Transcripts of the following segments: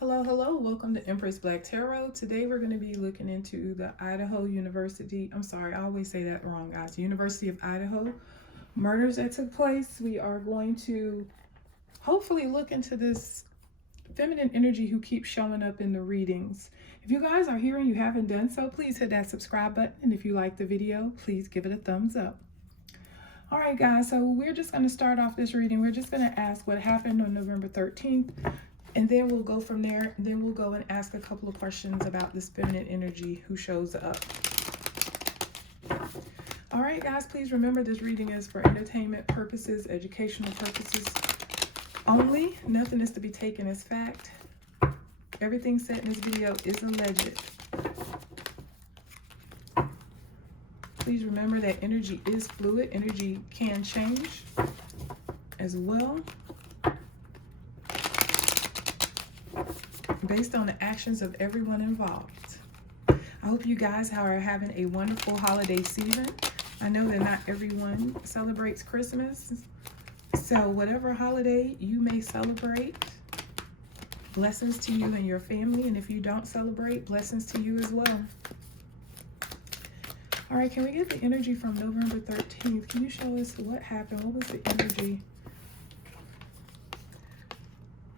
Hello, hello. Welcome to Empress Black Tarot. Today we're going to be looking into the Idaho University. I'm sorry, I always say that wrong, guys. University of Idaho murders that took place. We are going to hopefully look into this feminine energy who keeps showing up in the readings. If you guys are here and you haven't done so, please hit that subscribe button. And if you like the video, please give it a thumbs up. All right, guys, so we're just going to start off this reading. We're just going to ask what happened on November 13th. And then we'll go from there. And then we'll go and ask a couple of questions about this feminine energy who shows up. All right, guys, please remember this reading is for entertainment purposes, educational purposes only. Nothing is to be taken as fact. Everything said in this video is alleged. Please remember that energy is fluid. Energy can change as well, based on the actions of everyone involved. I hope you guys are having a wonderful holiday season. I know that not everyone celebrates Christmas, so whatever holiday you may celebrate, blessings to you and your family. And if you don't celebrate, blessings to you as well. All right, can we get the energy from November 13th? Can you show us what happened? What was the energy?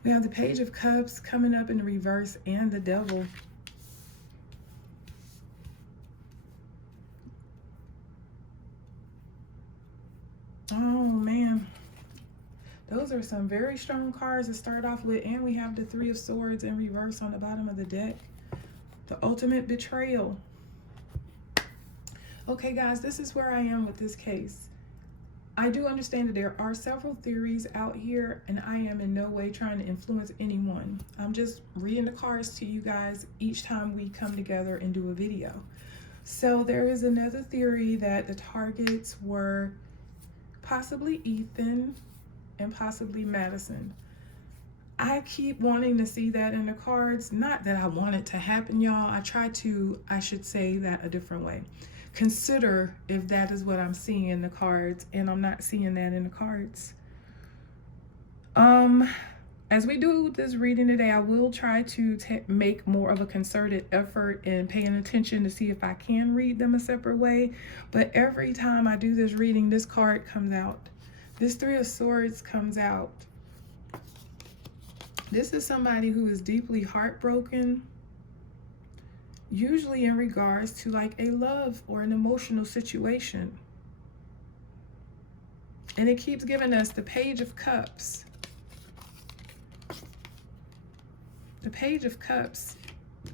We have the Page of Cups coming up in the reverse and the Devil. Oh, man. Those are some very strong cards to start off with. And we have the Three of Swords in reverse on the bottom of the deck. The ultimate betrayal. Okay, guys, this is where I am with this case. I do understand that there are several theories out here, and I am in no way trying to influence anyone. I'm just reading the cards to you guys each time we come together and do a video. So there is another theory that the targets were possibly Ethan and possibly Madison. I keep wanting to see that in the cards. Not that I want it to happen, y'all. I should say that a different way. Consider if that is what I'm seeing in the cards, and I'm not seeing that in the cards. As we do this reading today, I will try to make more of a concerted effort in paying attention to see if I can read them a separate way. But every time I do this reading, this card comes out. This Three of Swords comes out. This is somebody who is deeply heartbroken, usually in regards to like a love or an emotional situation. And it keeps giving us the Page of Cups. The Page of Cups.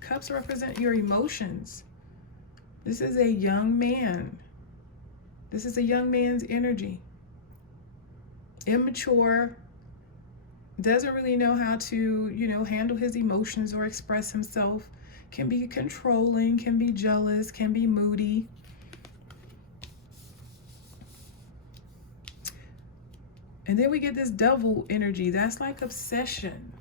Cups represent your emotions. This is a young man. This is a young man's energy. Immature. Doesn't really know how to, handle his emotions or express himself. Can be controlling, can be jealous, can be moody. And then we get this Devil energy. That's like obsession.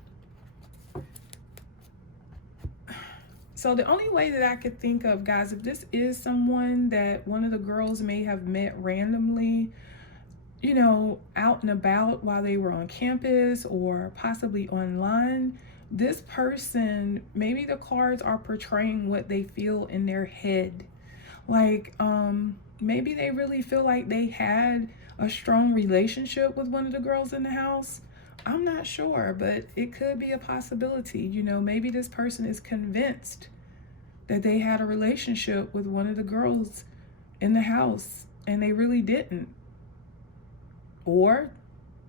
So the only way that I could think of, guys, if this is someone that one of the girls may have met randomly, out and about while they were on campus or possibly online, this person, maybe the cards are portraying what they feel in their head. Like, maybe they really feel like they had a strong relationship with one of the girls in the house. I'm not sure, but it could be a possibility. Maybe this person is convinced that they had a relationship with one of the girls in the house and they really didn't. Or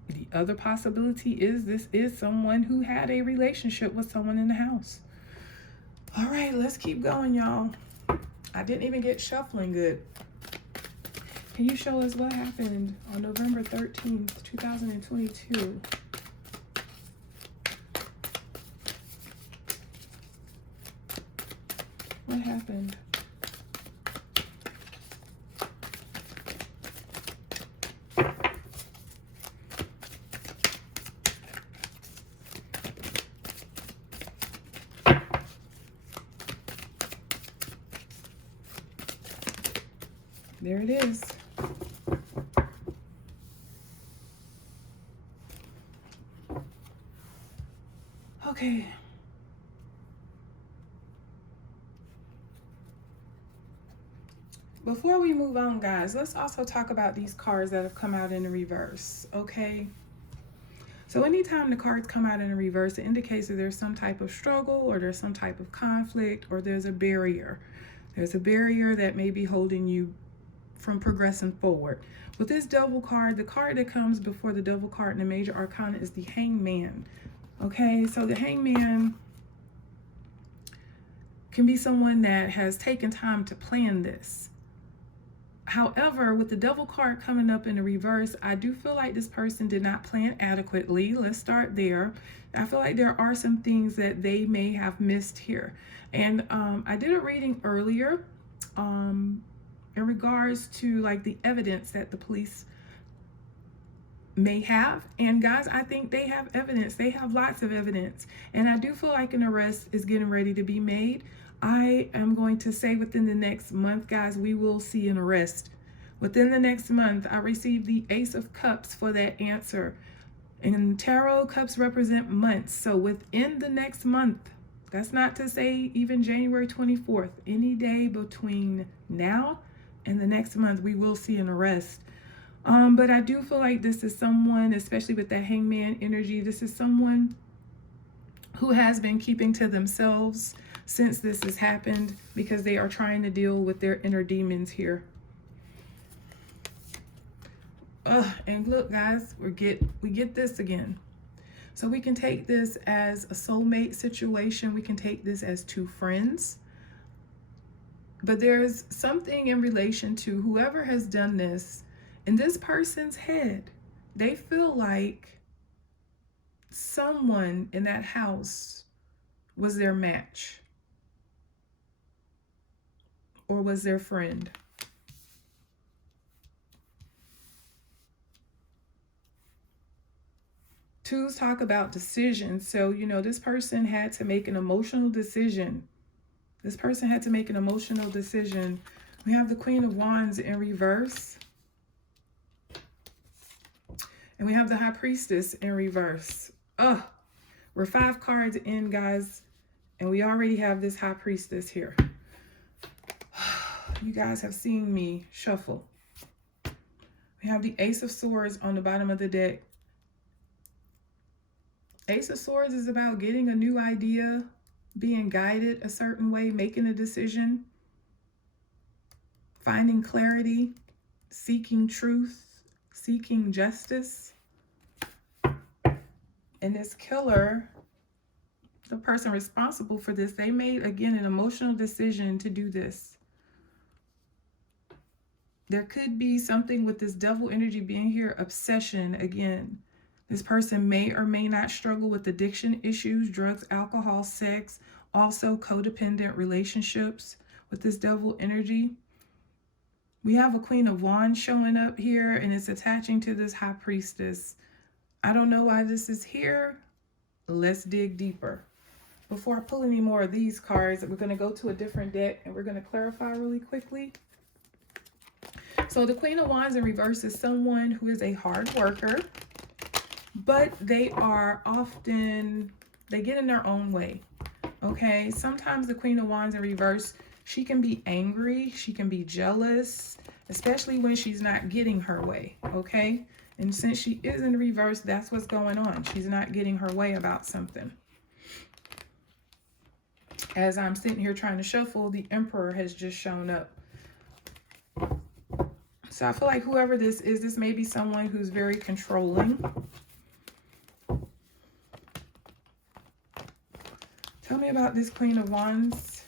the other possibility is this is someone who had a relationship with someone in the house. All right, let's keep going, y'all. I didn't even get shuffling good. Can you show us what happened on November 13th, 2022? What happened? There it is. Okay. Before we move on, guys, let's also talk about these cards that have come out in the reverse, okay? So anytime the cards come out in the reverse, it indicates that there's some type of struggle, or there's some type of conflict, or there's a barrier. There's a barrier that may be holding you from progressing forward. With this Devil card, the card that comes before the Devil card in the major arcana is the Hangman. Okay, so the Hangman can be someone that has taken time to plan this. However, with the Devil card coming up in the reverse, I do feel like this person did not plan adequately. Let's start there. I feel like there are some things that they may have missed here. And I did a reading earlier in regards to like the evidence that the police may have. And guys, I think they have evidence. They have lots of evidence. And I do feel like an arrest is getting ready to be made. I am going to say within the next month, guys, we will see an arrest. Within the next month, I received the Ace of Cups for that answer. And tarot cups represent months. So within the next month, that's not to say even January 24th, any day between now and the next month, we will see an arrest. But I do feel like this is someone, especially with that Hangman energy, this is someone who has been keeping to themselves since this has happened, because they are trying to deal with their inner demons here. And look, guys, we get this again. So we can take this as a soulmate situation. We can take this as two friends. But there's something in relation to whoever has done this. In this person's head, they feel like someone in that house was their match or was their friend. Twos talk about decisions. So, you know, this person had to make an emotional decision. This person had to make an emotional decision. We have the Queen of Wands in reverse. And we have the High Priestess in reverse. We're 5 cards in, guys. And we already have this High Priestess here. You guys have seen me shuffle. We have the Ace of Swords on the bottom of the deck. Ace of Swords is about getting a new idea, being guided a certain way, making a decision, finding clarity, seeking truth, seeking justice. And this killer, the person responsible for this, they made, again, an emotional decision to do this. There could be something with this Devil energy being here, obsession again. This person may or may not struggle with addiction issues, drugs, alcohol, sex, also codependent relationships with this Devil energy. We have a Queen of Wands showing up here, and it's attaching to this High Priestess. I don't know why this is here. Let's dig deeper. Before I pull any more of these cards, we're going to go to a different deck and we're going to clarify really quickly. So the Queen of Wands in reverse is someone who is a hard worker, but they are often, they get in their own way. Okay, sometimes the Queen of Wands in reverse, she can be angry, she can be jealous, especially when she's not getting her way. Okay, and since she is in reverse, that's what's going on. She's not getting her way about something. As I'm sitting here trying to shuffle, the Emperor has just shown up. So I feel like whoever this is, this may be someone who's very controlling. Tell me about this Queen of Wands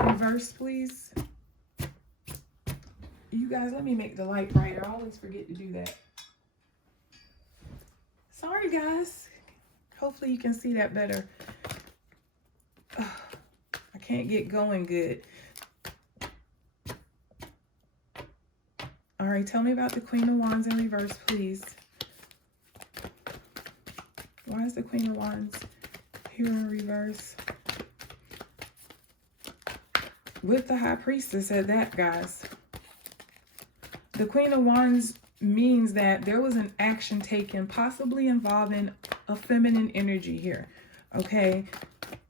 reverse, please. You guys, let me make the light brighter. I always forget to do that. Sorry, guys. Hopefully you can see that better. I can't get going good. All right, tell me about the Queen of Wands in reverse, please. Why is the Queen of Wands here in reverse? With the High Priestess at that, guys. The Queen of Wands means that there was an action taken, possibly involving a feminine energy here. Okay,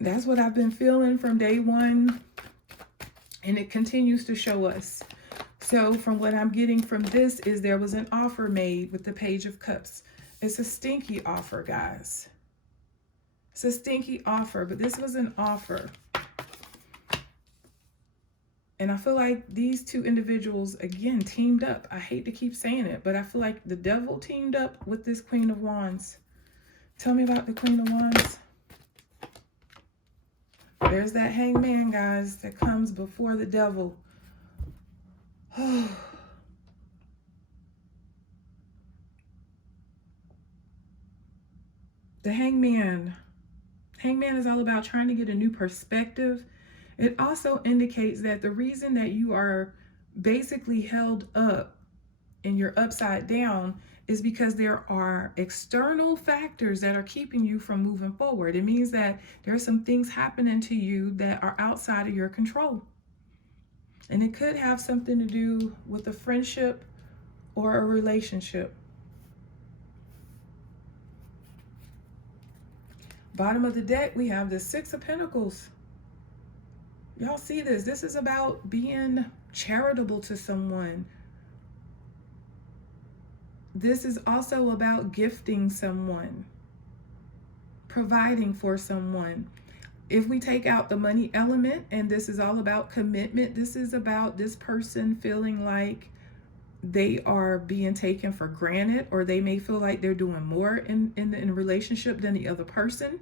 that's what I've been feeling from day one, and it continues to show us. So from what I'm getting from this is there was an offer made with the Page of Cups. It's a stinky offer, guys. It's a stinky offer, but this was an offer. And I feel like these two individuals, again, teamed up. I hate to keep saying it, but I feel like the devil teamed up with this Queen of Wands. Tell me about the Queen of Wands. There's that hangman, guys, that comes before the devil. The hangman. Hangman is all about trying to get a new perspective. It also indicates that the reason that you are basically held up and you're upside down is because there are external factors that are keeping you from moving forward. It means that there's some things happening to you that are outside of your control. And it could have something to do with a friendship or a relationship. Bottom of the deck, we have the Six of Pentacles. Y'all see this? This is about being charitable to someone. This is also about gifting someone, providing for someone. If we take out the money element, and this is all about commitment, this is about this person feeling like they are being taken for granted, or they may feel like they're doing more in a relationship than the other person.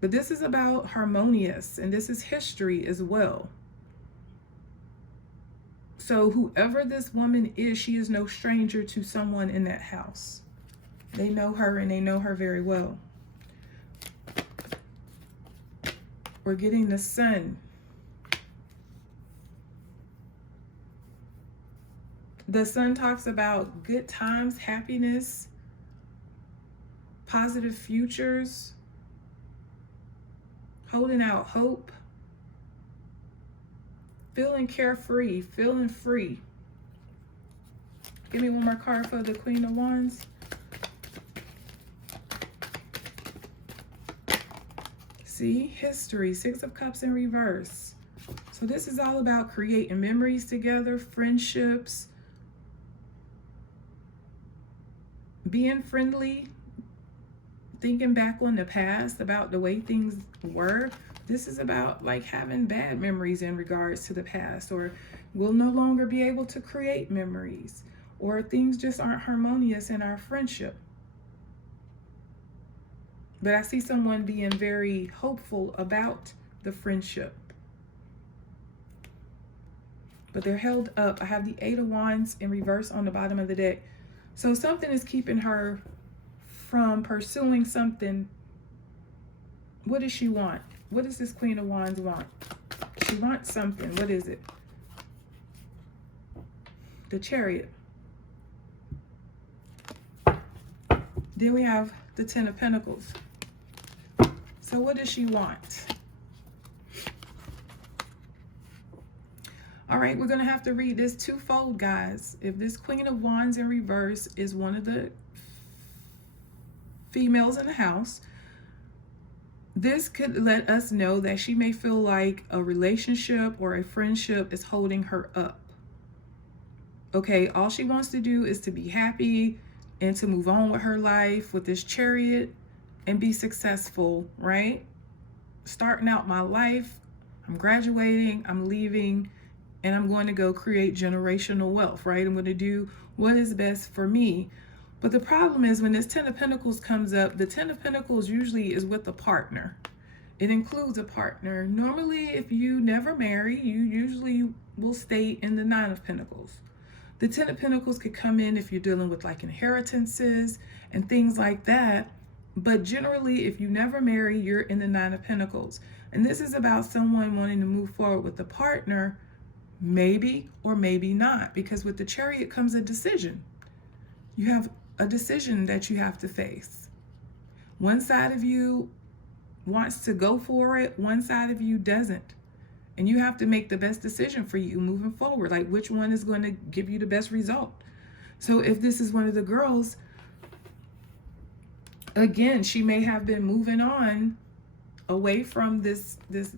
But this is about harmonious, and this is history as well. So whoever this woman is, she is no stranger to someone in that house. They know her, and they know her very well. We're getting the Sun. The Sun talks about good times, happiness, positive futures, holding out hope, feeling carefree, feeling free. Give me one more card for the Queen of Wands. See, history, Six of Cups in reverse. So this is all about creating memories together, friendships, being friendly, thinking back on the past about the way things were. This is about like having bad memories in regards to the past, or we'll no longer be able to create memories, or things just aren't harmonious in our friendship. But I see someone being very hopeful about the friendship. But they're held up. I have the Eight of Wands in reverse on the bottom of the deck. So something is keeping her from pursuing something. What does she want? What does this Queen of Wands want? She wants something. What is it? The Chariot. Then we have the Ten of Pentacles. So what does she want? All right, we're going to have to read this twofold, guys. If this Queen of Wands in reverse is one of the females in the house, this could let us know that she may feel like a relationship or a friendship is holding her up. Okay, all she wants to do is to be happy and to move on with her life with this Chariot and be successful, right? Starting out my life, I'm graduating, I'm leaving, and I'm going to go create generational wealth, right? I'm going to do what is best for me. But the problem is when this Ten of Pentacles comes up, the Ten of Pentacles usually is with a partner. It includes a partner. Normally, if you never marry, you usually will stay in the Nine of Pentacles. The Ten of Pentacles could come in if you're dealing with like inheritances and things like that. But generally, if you never marry, you're in the Nine of Pentacles. And this is about someone wanting to move forward with a partner, maybe or maybe not. Because with the Chariot comes a decision. You have a decision that you have to face. One side of you wants to go for it, one side of you doesn't. And you have to make the best decision for you moving forward. Like which one is going to give you the best result. So if this is one of the girls, again, she may have been moving on away from this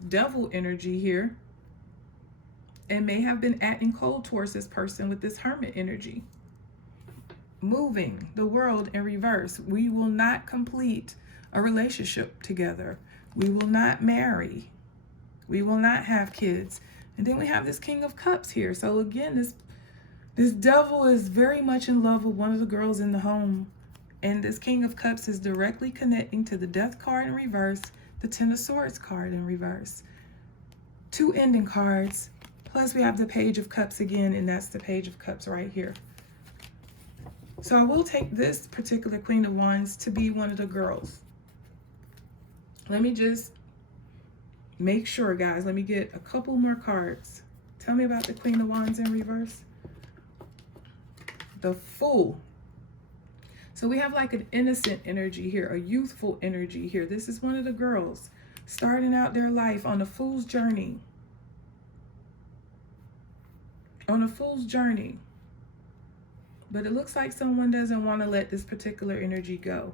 devil energy here and may have been acting cold towards this person with this Hermit energy. Moving the world in reverse. We will not complete a relationship together. We will not marry. We will not have kids. And then we have this King of Cups here. So again, this devil is very much in love with one of the girls in the home. And this King of Cups is directly connecting to the Death card in reverse, the Ten of Swords card in reverse. 2 ending cards. Plus we have the Page of Cups again, and that's the Page of Cups right here. So I will take this particular Queen of Wands to be one of the girls. Let me just make sure, guys. Let me get a couple more cards. Tell me about the Queen of Wands in reverse. The Fool. So we have like an innocent energy here, a youthful energy here. This is one of the girls starting out their life on a fool's journey. On a fool's journey. But it looks like someone doesn't want to let this particular energy go.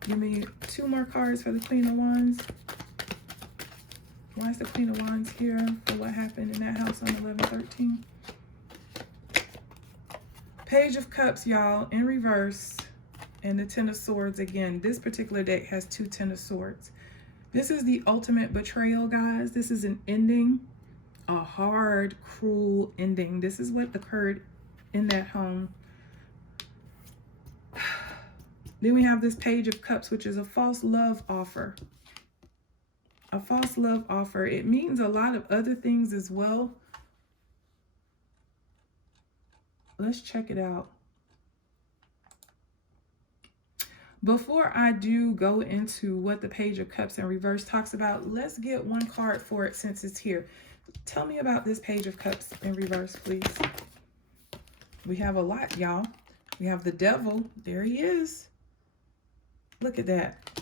Give me 2 more cards for the Queen of Wands. Why is the Queen of Wands here for what happened in that house on 11-13? Page of Cups, y'all, in reverse. And the Ten of Swords again. This particular deck has 2 Ten of Swords. This is the ultimate betrayal, guys. This is an ending. A hard, cruel ending. This is what occurred in that home. Then we have this Page of Cups, which is a false love offer. A false love offer. It means a lot of other things as well. Let's check it out. Before I do go into what the Page of Cups in reverse talks about, let's get one card for it since it's here. Tell me about this Page of Cups in reverse, please. We have a lot, y'all. We have the Devil. There he is. Look at that.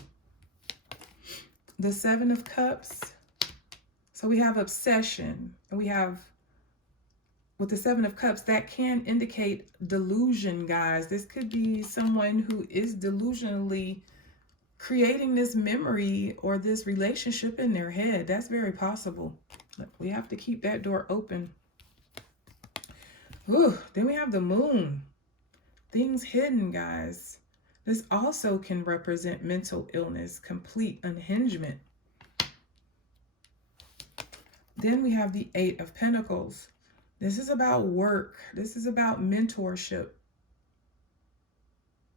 The 7 of Cups. So we have obsession. And we have, with the 7 of Cups, that can indicate delusion, guys. This could be someone who is delusionally creating this memory or this relationship in their head. That's very possible. We have to keep that door open. Ooh, then we have the Moon. Things hidden, guys. This also can represent mental illness, complete unhingement. Then we have the 8 of Pentacles. This is about work. This is about mentorship.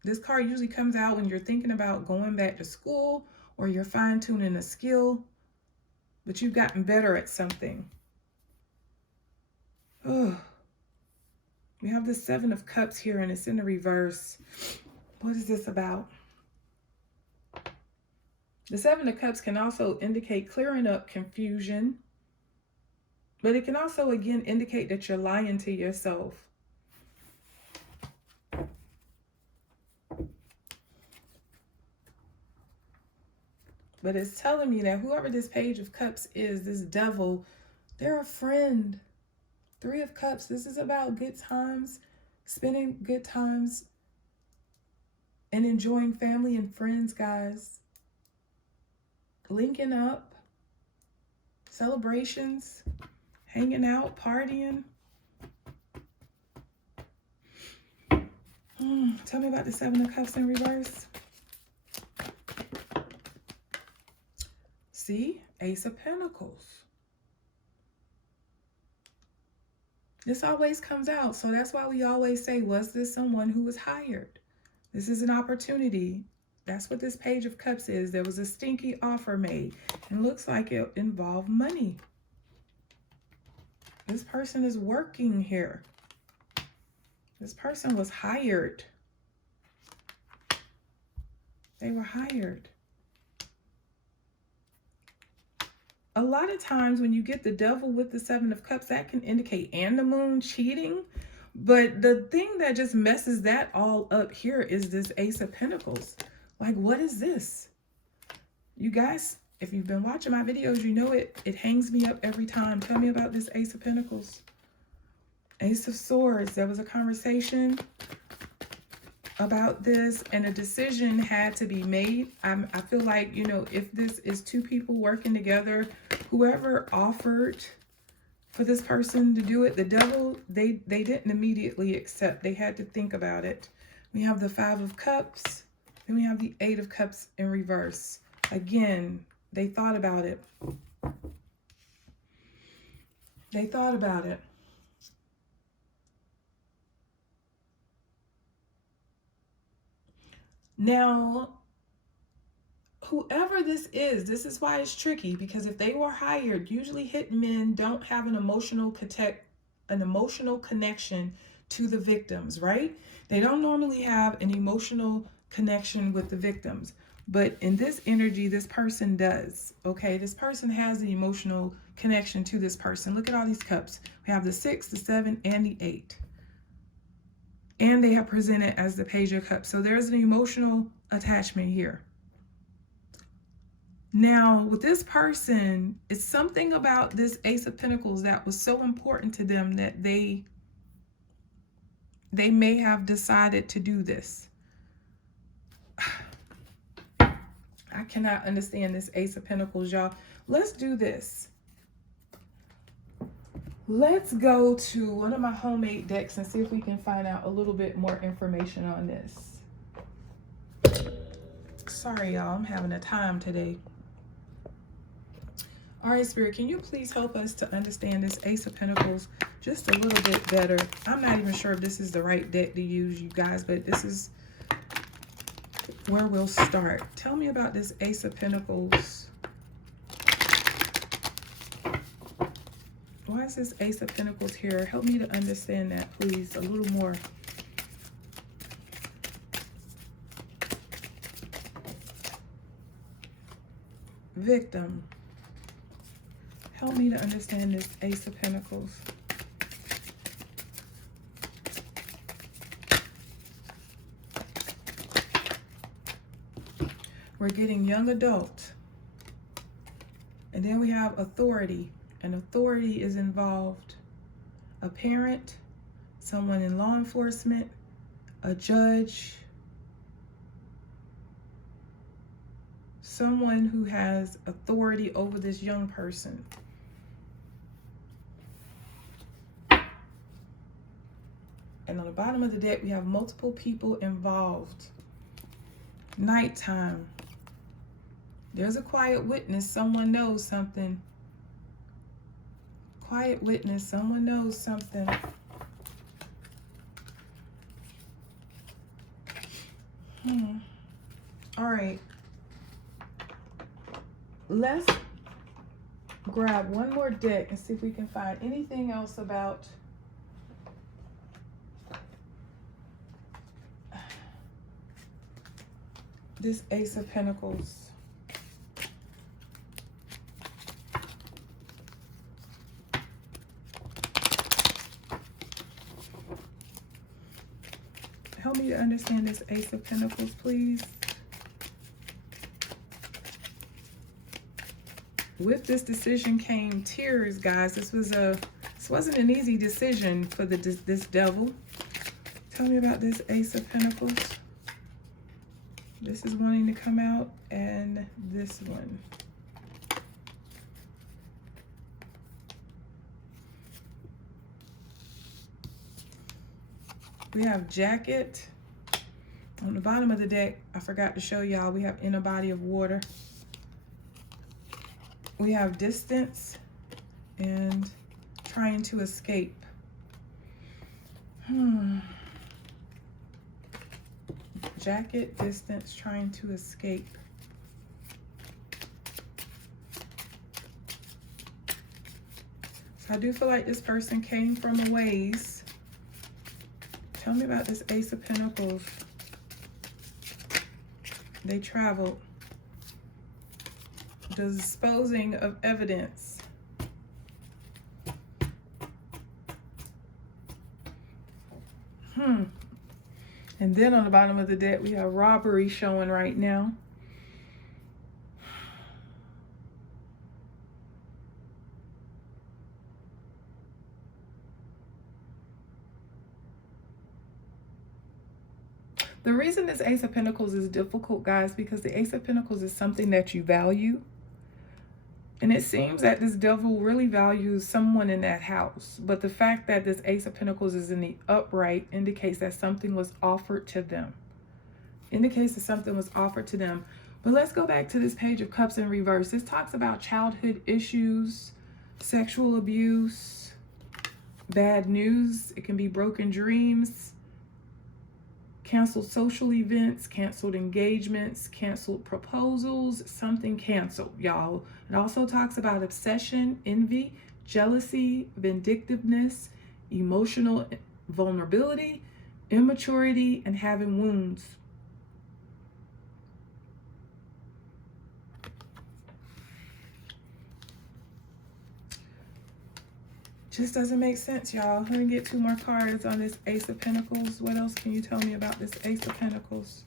This card usually comes out when you're thinking about going back to school or you're fine-tuning a skill, but you've gotten better at something. Oh, we have the 7 of Cups here and it's in the reverse. What is this about? The 7 of Cups can also indicate clearing up confusion, but it can also, again, indicate that you're lying to yourself. But it's telling me that whoever this Page of Cups is, this devil, they're a friend. 3 of Cups, this is about good times, spending good times and enjoying family and friends, guys. Linking up, celebrations, hanging out, partying. Tell me about the 7 of Cups in reverse. See, Ace of Pentacles. This always comes out, so that's why we always say, was this someone who was hired? This is an opportunity. That's what this Page of Cups is. There was a stinky offer made, and looks like it involved money. This person is working here. This person was hired. They were hired. A lot of times when you get the devil with the 7 of Cups, that can indicate, and the Moon, cheating. But the thing that just messes that all up here is this Ace of Pentacles. Like, what is this? You guys, if you've been watching my videos, you know it hangs me up every time. Tell me about this Ace of Pentacles. Ace of Swords. There was a conversation. about this, and a decision had to be made. I feel like, you know, if this is two people working together, whoever offered for this person to do it, the devil, they didn't immediately accept. They had to think about it. We have the Five of Cups, and we have the Eight of Cups in reverse. Again, they thought about it. They thought about it. Now, whoever this is why it's tricky, because if they were hired, usually hit men don't have an emotional connection to the victims, right? They don't normally have an emotional connection with the victims. But in this energy, this person does. Okay, this person has the emotional connection to this person. Look at all these cups. We have the 6, the 7, and the 8. And they have presented as the Page of Cups. So there's an emotional attachment here. Now, with this person, it's something about this Ace of Pentacles that was so important to them that they may have decided to do this. I cannot understand this Ace of Pentacles, y'all. Let's do this. Let's go to one of my homemade decks and see if we can find out a little bit more information on this. Sorry, y'all. I'm having a time today. All right, Spirit, can you please help us to understand this Ace of Pentacles just a little bit better? I'm not even sure if this is the right deck to use, you guys, but this is where we'll start. Tell me about this Ace of Pentacles. Why is this Ace of Pentacles here? Help me to understand that, please, a little more. Victim. Help me to understand this Ace of Pentacles. We're getting young adult. And then we have authority. And authority is involved. A parent, someone in law enforcement, a judge, someone who has authority over this young person. And on the bottom of the deck, we have multiple people involved. Nighttime. There's a quiet witness. Someone knows something. Quiet witness. Someone knows something. All right. Let's grab one more deck and see if we can find anything else about this Ace of Pentacles. Help me to understand this Ace of Pentacles, please. With this decision came tears, guys. This wasn't an easy decision for this devil. Tell me about this Ace of Pentacles. This is wanting to come out, and this one. We have jacket. On the bottom of the deck, I forgot to show y'all, we have in a body of water. We have distance and trying to escape. Jacket, distance, trying to escape. So I do feel like this person came from a ways. Tell me about this Ace of Pentacles. They traveled. Disposing of evidence. And then on the bottom of the deck, we have robbery showing right now. The reason this Ace of Pentacles is difficult, guys, because the Ace of Pentacles is something that you value. And it seems that this devil really values someone in that house. But the fact that this Ace of Pentacles is in the upright indicates that something was offered to them. Indicates that something was offered to them. But let's go back to this Page of Cups in reverse. This talks about childhood issues, sexual abuse, bad news. It can be broken dreams, canceled social events, canceled engagements, canceled proposals, something canceled, y'all. It also talks about obsession, envy, jealousy, vindictiveness, emotional vulnerability, immaturity, and having wounds. Just doesn't make sense, y'all. Let me get 2 more cards on this Ace of Pentacles. What else can you tell me about this Ace of Pentacles?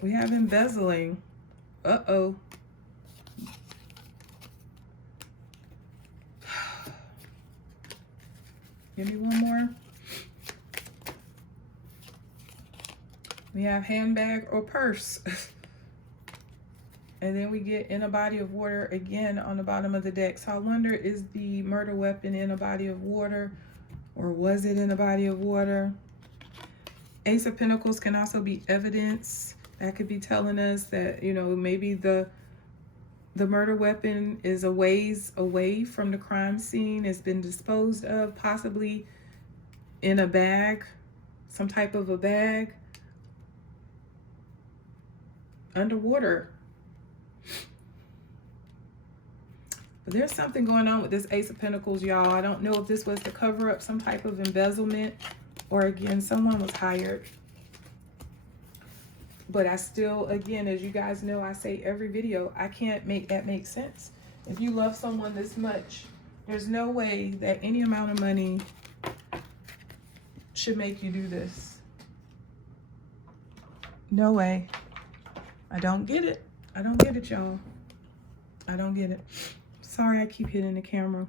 We have embezzling. Uh-oh. Give me one more. We have handbag or purse. And then we get in a body of water again on the bottom of the deck. So I wonder, is the murder weapon in a body of water, or was it in a body of water? Ace of Pentacles can also be evidence. That could be telling us that, you know, maybe the murder weapon is a ways away from the crime scene. It's been disposed of, possibly in a bag, some type of a bag, underwater. But there's something going on with this Ace of Pentacles, y'all. I don't know if this was to cover up some type of embezzlement, or again, someone was hired. But I still, again, as you guys know, I say every video, I can't make that make sense. If you love someone this much, there's no way that any amount of money should make you do this. No way. I don't get it. I don't get it, y'all. I don't get it. Sorry, I keep hitting the camera.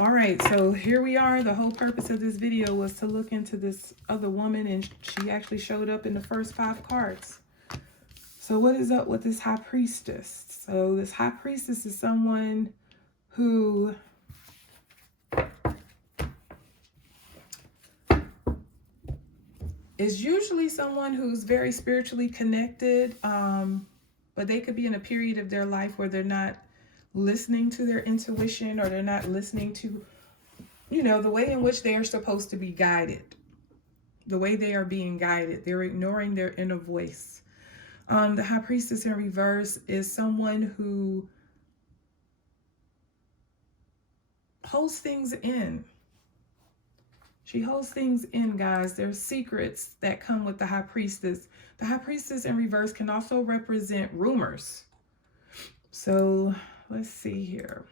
All right, so here we are. The whole purpose of this video was to look into this other woman, and she actually showed up in the first 5 cards. So what is up with this High Priestess? So this High Priestess is someone who is usually someone who's very spiritually connected, but they could be in a period of their life where they're not listening to their intuition, or they're not listening to, you know, the way in which they are supposed to be guided, the way they are being guided. They're ignoring their inner voice. The High Priestess in reverse is someone who holds things in. She holds things in, guys. There's secrets that come with the High Priestess. The High Priestess in reverse can also represent rumors. So let's see here.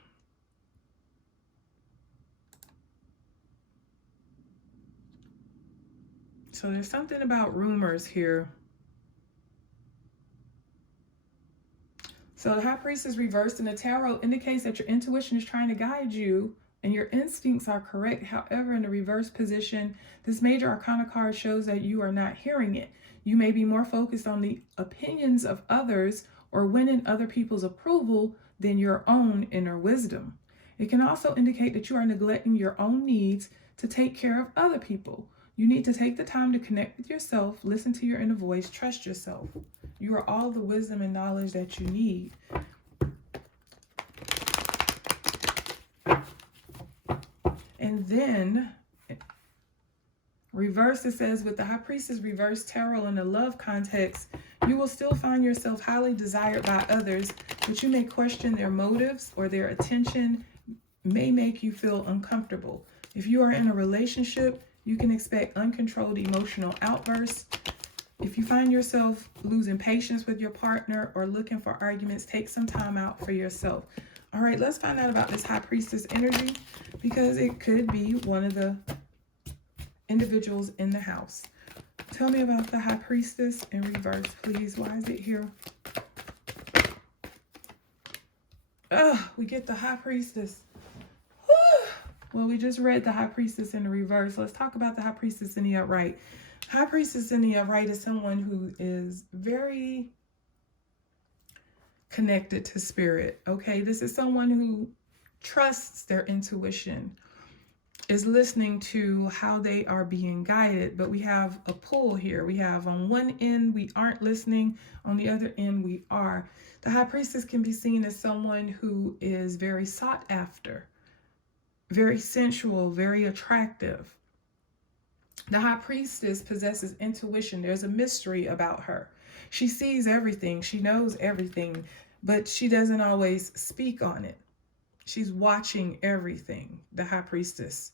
So there's something about rumors here. So the High Priestess reversed in the tarot indicates that your intuition is trying to guide you and your instincts are correct. However, in the reverse position, this major arcana card shows that you are not hearing it. You may be more focused on the opinions of others or winning other people's approval than your own inner wisdom. It can also indicate that you are neglecting your own needs to take care of other people. You need to take the time to connect with yourself, listen to your inner voice, trust yourself. You are all the wisdom and knowledge that you need. And then reverse, it says, with the High Priestess reverse tarot in the love context, you will still find yourself highly desired by others, but you may question their motives, or their attention may make you feel uncomfortable. If you are in a relationship, you can expect uncontrolled emotional outbursts. If you find yourself losing patience with your partner or looking for arguments, take some time out for yourself. All right, let's find out about this High Priestess energy, because it could be one of the individuals in the house. Tell me about the High Priestess in reverse, please. Why is it here? We get the High Priestess. Whew. Well, we just read the High Priestess in the reverse. Let's talk about the High Priestess in the upright. High Priestess in the upright is someone who is very connected to spirit. Okay, this is someone who trusts their intuition, is listening to how they are being guided. But we have a pull here. We have on one end, we aren't listening. On the other end, we are. The High Priestess can be seen as someone who is very sought after, very sensual, very attractive. The High Priestess possesses intuition. There's a mystery about her. She sees everything. She knows everything, but she doesn't always speak on it. She's watching everything, the High Priestess.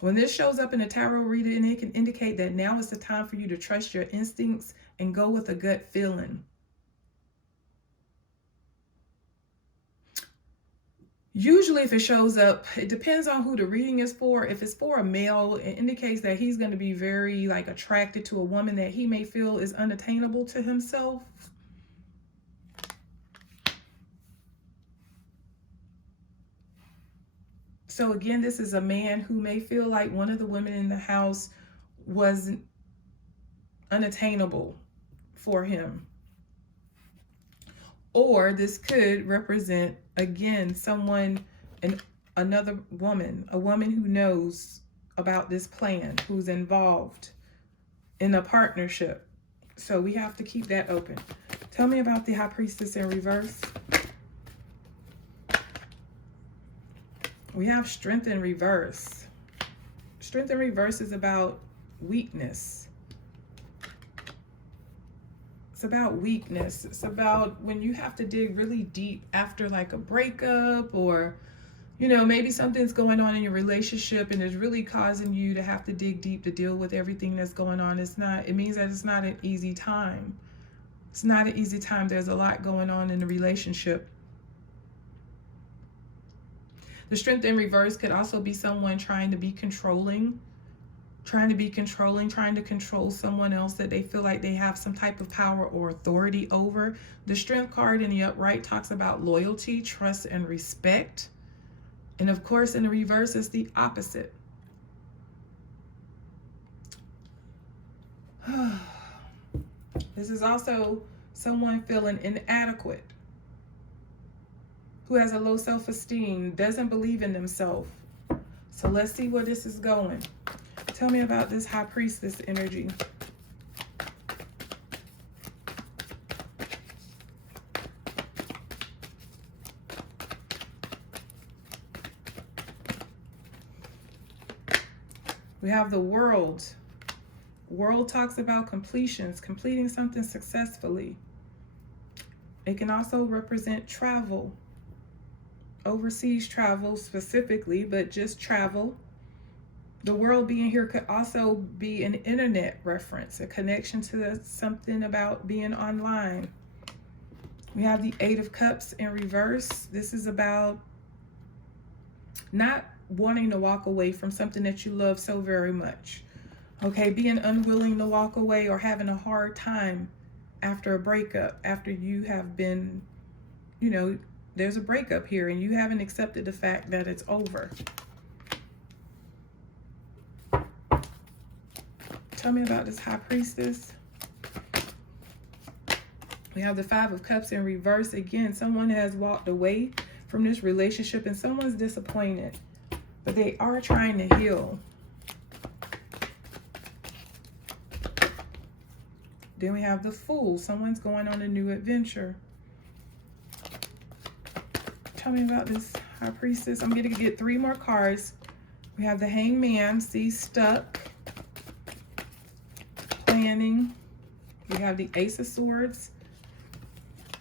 When this shows up in a tarot reading, it can indicate that now is the time for you to trust your instincts and go with a gut feeling. Usually if it shows up, it depends on who the reading is for. If it's for a male, it indicates that he's going to be very attracted to a woman that he may feel is unattainable to himself. So again, this is a man who may feel like one of the women in the house was unattainable for him. Or this could represent, again, another woman, a woman who knows about this plan, who's involved in a partnership. So we have to keep that open. Tell me about the High Priestess in reverse. We have Strength in reverse. Strength in reverse is about weakness. It's about weakness. It's about when you have to dig really deep after a breakup, or maybe something's going on in your relationship and it's really causing you to have to dig deep to deal with everything that's going on. It means that it's not an easy time. It's not an easy time. There's a lot going on in the relationship. The Strength in reverse could also be someone trying to control someone else that they feel like they have some type of power or authority over. The Strength card in the upright talks about loyalty, trust, and respect. And of course, in the reverse, it's the opposite. This is also someone feeling inadequate, who has a low self-esteem, doesn't believe in themselves. So let's see where this is going. Tell me about this High Priestess energy. We have the World. World talks about completions, completing something successfully. It can also represent travel. Overseas travel specifically, but just travel. The World being here could also be an internet reference, a connection to something about being online. We have the Eight of Cups in reverse. This is about not wanting to walk away from something that you love so very much. Okay, being unwilling to walk away or having a hard time after a breakup, after you have been, there's a breakup here and you haven't accepted the fact that it's over. Tell me about this High Priestess. We have the Five of Cups in reverse. Again, someone has walked away from this relationship and someone's disappointed, but they are trying to heal. Then we have the Fool. Someone's going on a new adventure. Tell me about this High Priestess. I'm going to get 3 more cards. We have the Hangman. See, stuck. Planning. We have the Ace of Swords.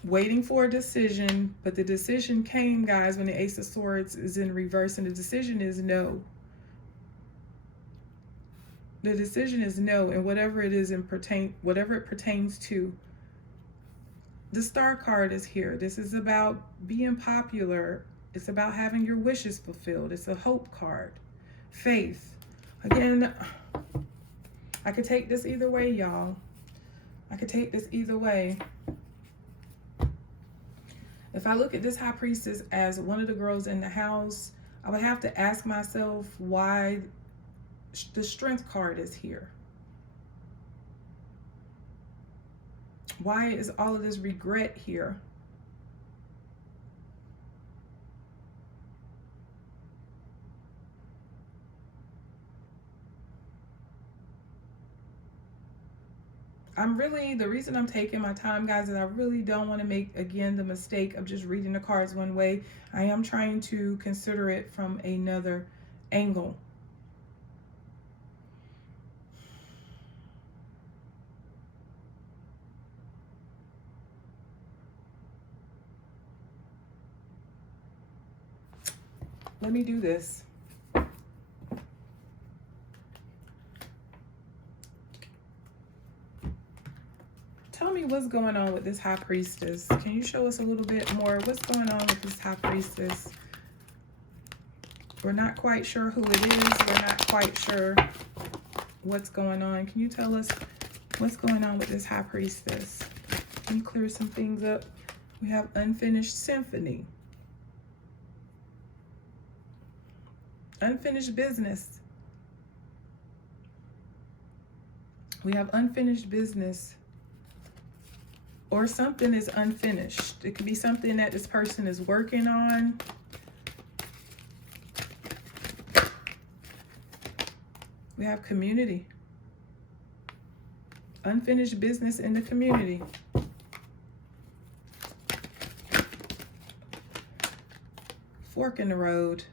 Waiting for a decision. But the decision came, guys, when the Ace of Swords is in reverse. And the decision is no. The decision is no, and whatever it is whatever it pertains to. The Star card is here. This is about being popular. It's about having your wishes fulfilled. It's a hope card. Faith. Again, I could take this either way, y'all. I could take this either way. If I look at this High Priestess as one of the girls in the house, I would have to ask myself why the Strength card is here. Why is all of this regret here? The reason I'm taking my time, guys, is I really don't want to make, again, the mistake of just reading the cards one way. I am trying to consider it from another angle. Let me do this. Tell me what's going on with this High Priestess. Can you show us a little bit more? What's going on with this High Priestess? We're not quite sure who it is. We're not quite sure what's going on. Can you tell us what's going on with this High Priestess? Can you clear some things up? We have Unfinished Symphony. Unfinished business. We have unfinished business. Or something is unfinished. It could be something that this person is working on. We have community. Unfinished business in the community. Fork in the road.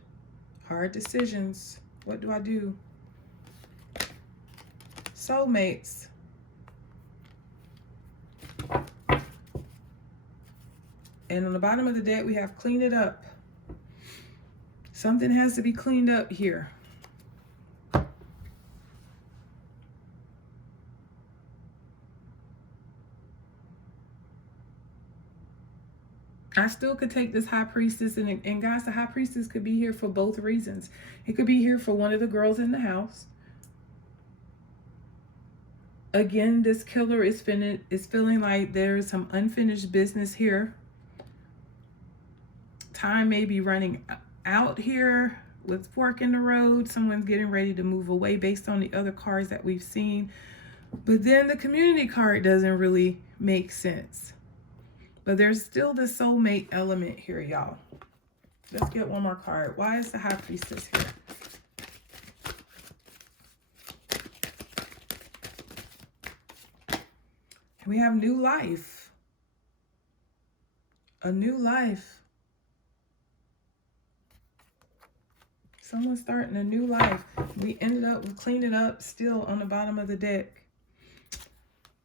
Hard decisions. What do I do? Soulmates. And on the bottom of the deck, we have clean it up. Something has to be cleaned up here. I still could take this High Priestess, and guys, the High Priestess could be here for both reasons. It could be here for one of the girls in the house. Again, this killer is feeling like there's some unfinished business here. Time may be running out here with fork in the road. Someone's getting ready to move away based on the other cards that we've seen. But then the community card doesn't really make sense. But there's still the soulmate element here, y'all. Let's get one more card. Why is the High Priestess here? We have new life. A new life. Someone's starting a new life. We ended up with clean it up still on the bottom of the deck.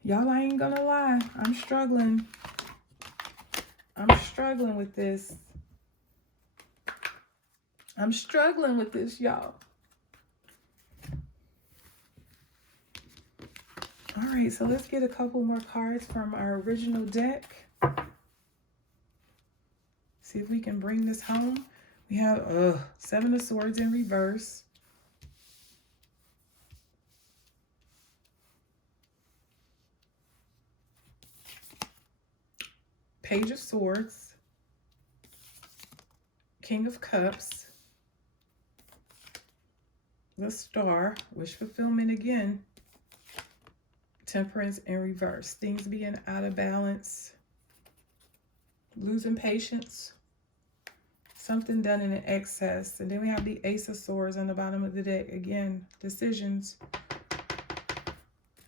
Y'all, I ain't gonna lie. I'm struggling. I'm struggling with this. I'm struggling with this, y'all. All right, so let's get a couple more cards from our original deck. See if we can bring this home. We have Seven of Swords in reverse. Page of Swords. King of Cups. The Star. Wish fulfillment again. Temperance in reverse. Things being out of balance. Losing patience. Something done in an excess. And then we have the Ace of Swords on the bottom of the deck. Again, decisions.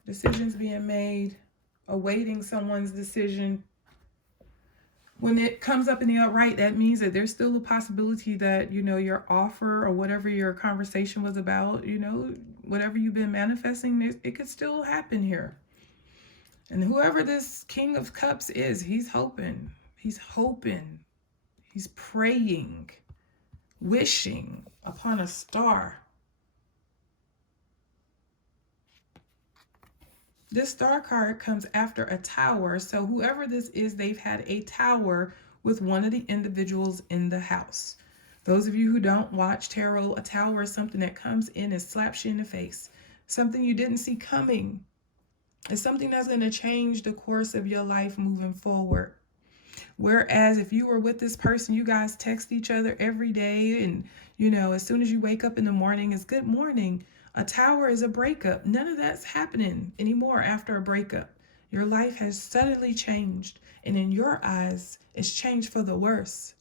Decisions being made. Awaiting someone's decision. When it comes up in the upright, that means that there's still a possibility that, you know, your offer or whatever your conversation was about, you know, whatever you've been manifesting, it could still happen here. And whoever this King of Cups is, he's hoping. He's hoping. He's praying, wishing upon a star. This star card comes after a tower. So whoever this is, they've had a tower with one of the individuals in the house. Those of you who don't watch tarot, a tower is something that comes in and slaps you in the face. Something you didn't see coming. It's something that's going to change the course of your life moving forward. Whereas if you were with this person, you guys text each other every day, and as soon as you wake up in the morning, it's good morning. A tower is a breakup. None of that's happening anymore after a breakup. Your life has suddenly changed, and in your eyes, it's changed for the worse.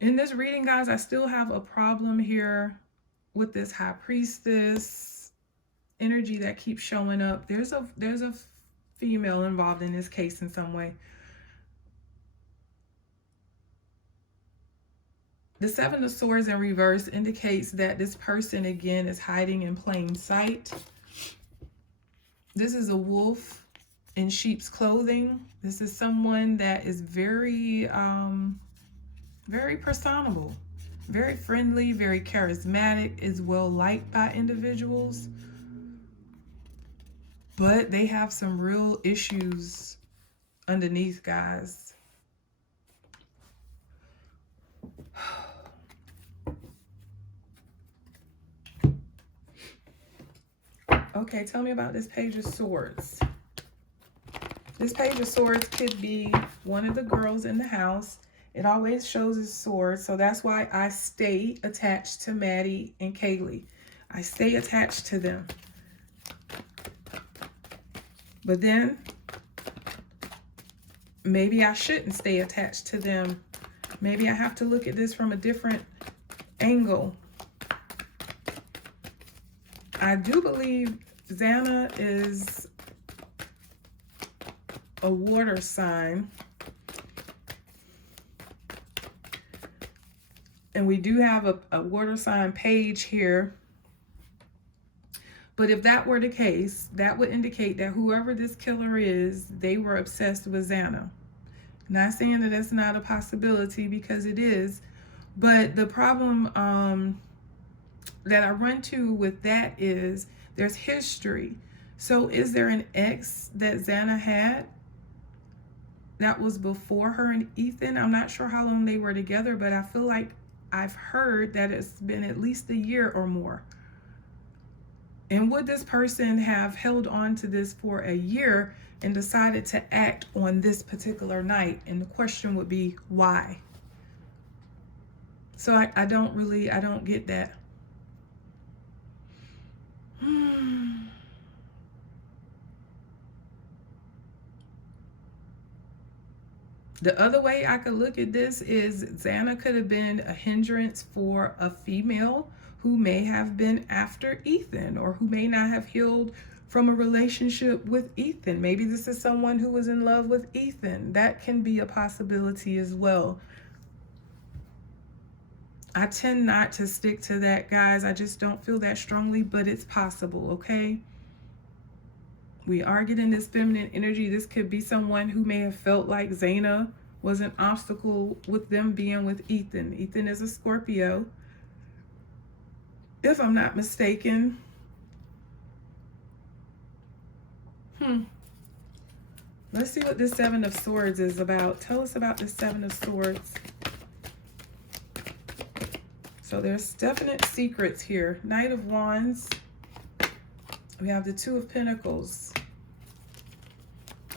In this reading, guys, I still have a problem here with this High Priestess energy that keeps showing up. There's a female involved in this case in some way. The Seven of Swords in reverse indicates that this person, again, is hiding in plain sight. This is a wolf in sheep's clothing. This is someone that is very personable, very friendly, very charismatic, is well liked by individuals. But they have some real issues underneath, guys. Okay, tell me about this Page of Swords. This Page of Swords could be one of the girls in the house. It always shows his sword, so that's why I stay attached to Maddie and Kaylee. I stay attached to them. But then, maybe I shouldn't stay attached to them. Maybe I have to look at this from a different angle. I do believe Xana is a water sign. And we do have a water sign page here. But if that were the case, that would indicate that whoever this killer is, they were obsessed with Xana. Not saying that that's not a possibility, because it is. But the problem that I run to with that is there's history. So is there an ex that Xana had that was before her and Ethan? I'm not sure how long they were together, but I feel like I've heard that it's been at least a year or more. And would this person have held on to this for a year and decided to act on this particular night? And the question would be, why? So I don't get that. The other way I could look at this is Xana could have been a hindrance for a female who may have been after Ethan, or who may not have healed from a relationship with Ethan. Maybe this is someone who was in love with Ethan. That can be a possibility as well. I tend not to stick to that, guys. I just don't feel that strongly, but it's possible, okay? We are getting this feminine energy. This could be someone who may have felt like Xana was an obstacle with them being with Ethan. Ethan is a Scorpio, if I'm not mistaken. Let's see what this Seven of Swords is about. Tell us about the Seven of Swords. So there's definite secrets here. Knight of Wands. We have the Two of Pentacles.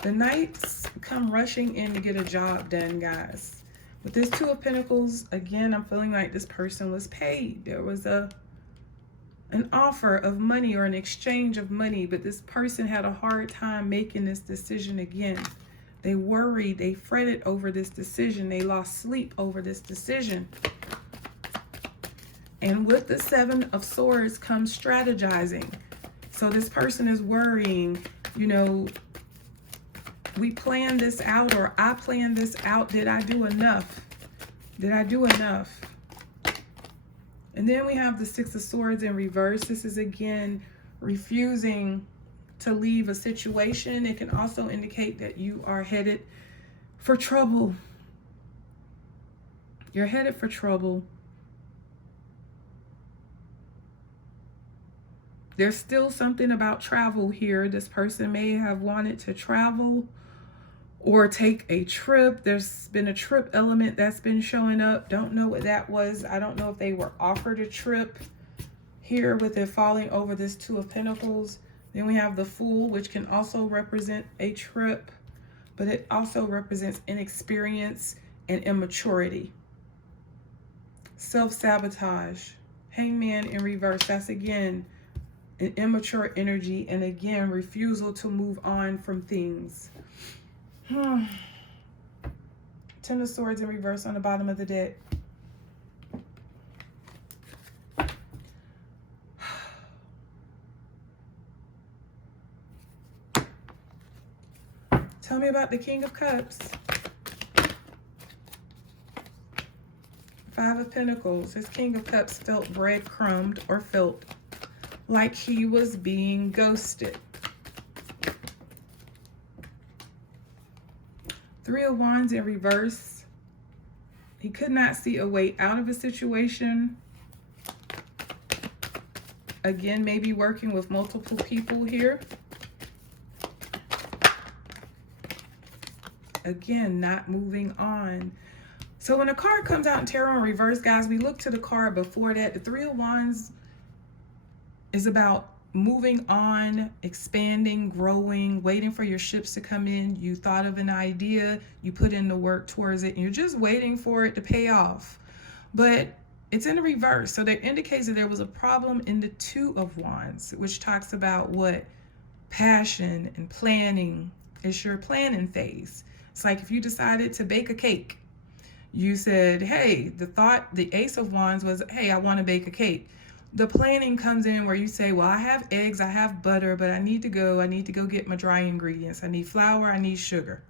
The Knights come rushing in to get a job done, guys. With this Two of Pentacles, again, I'm feeling like this person was paid. There was an offer of money or an exchange of money, but this person had a hard time making this decision again. They worried, they fretted over this decision. They lost sleep over this decision. And with the Seven of Swords comes strategizing. So this person is worrying, we planned this out, or I planned this out. Did I do enough? Did I do enough? And then we have the Six of Swords in reverse. This is, again, refusing to leave a situation. It can also indicate that you are headed for trouble. You're headed for trouble. There's still something about travel here. This person may have wanted to travel or take a trip. There's been a trip element that's been showing up. Don't know what that was. I don't know if they were offered a trip here with it falling over this Two of Pentacles. Then we have the Fool, which can also represent a trip, but it also represents inexperience and immaturity. Self-sabotage. Hangman in reverse. That's again an immature energy, and again refusal to move on from things. Ten of Swords in reverse on the bottom of the deck. Tell me about the King of Cups. Five of Pentacles. This King of Cups felt breadcrumbed or felt like he was being ghosted. Three of Wands in reverse. He could not see a way out of a situation. Again, maybe working with multiple people here. Again, not moving on. So when a card comes out in tarot in reverse, guys, we look to the card before that. The Three of Wands is about moving on, expanding, growing, waiting for your ships to come in. You thought of an idea, you put in the work towards it, and you're just waiting for it to pay off. But it's in the reverse. So that indicates that there was a problem in the Two of Wands, which talks about what? Passion and planning. It's your planning phase. It's like if you decided to bake a cake. You said, hey, the Ace of Wands was, hey, I want to bake a cake. The planning comes in where you say, well, I have eggs, I have butter, but I need to go get my dry ingredients. I need flour, I need sugar.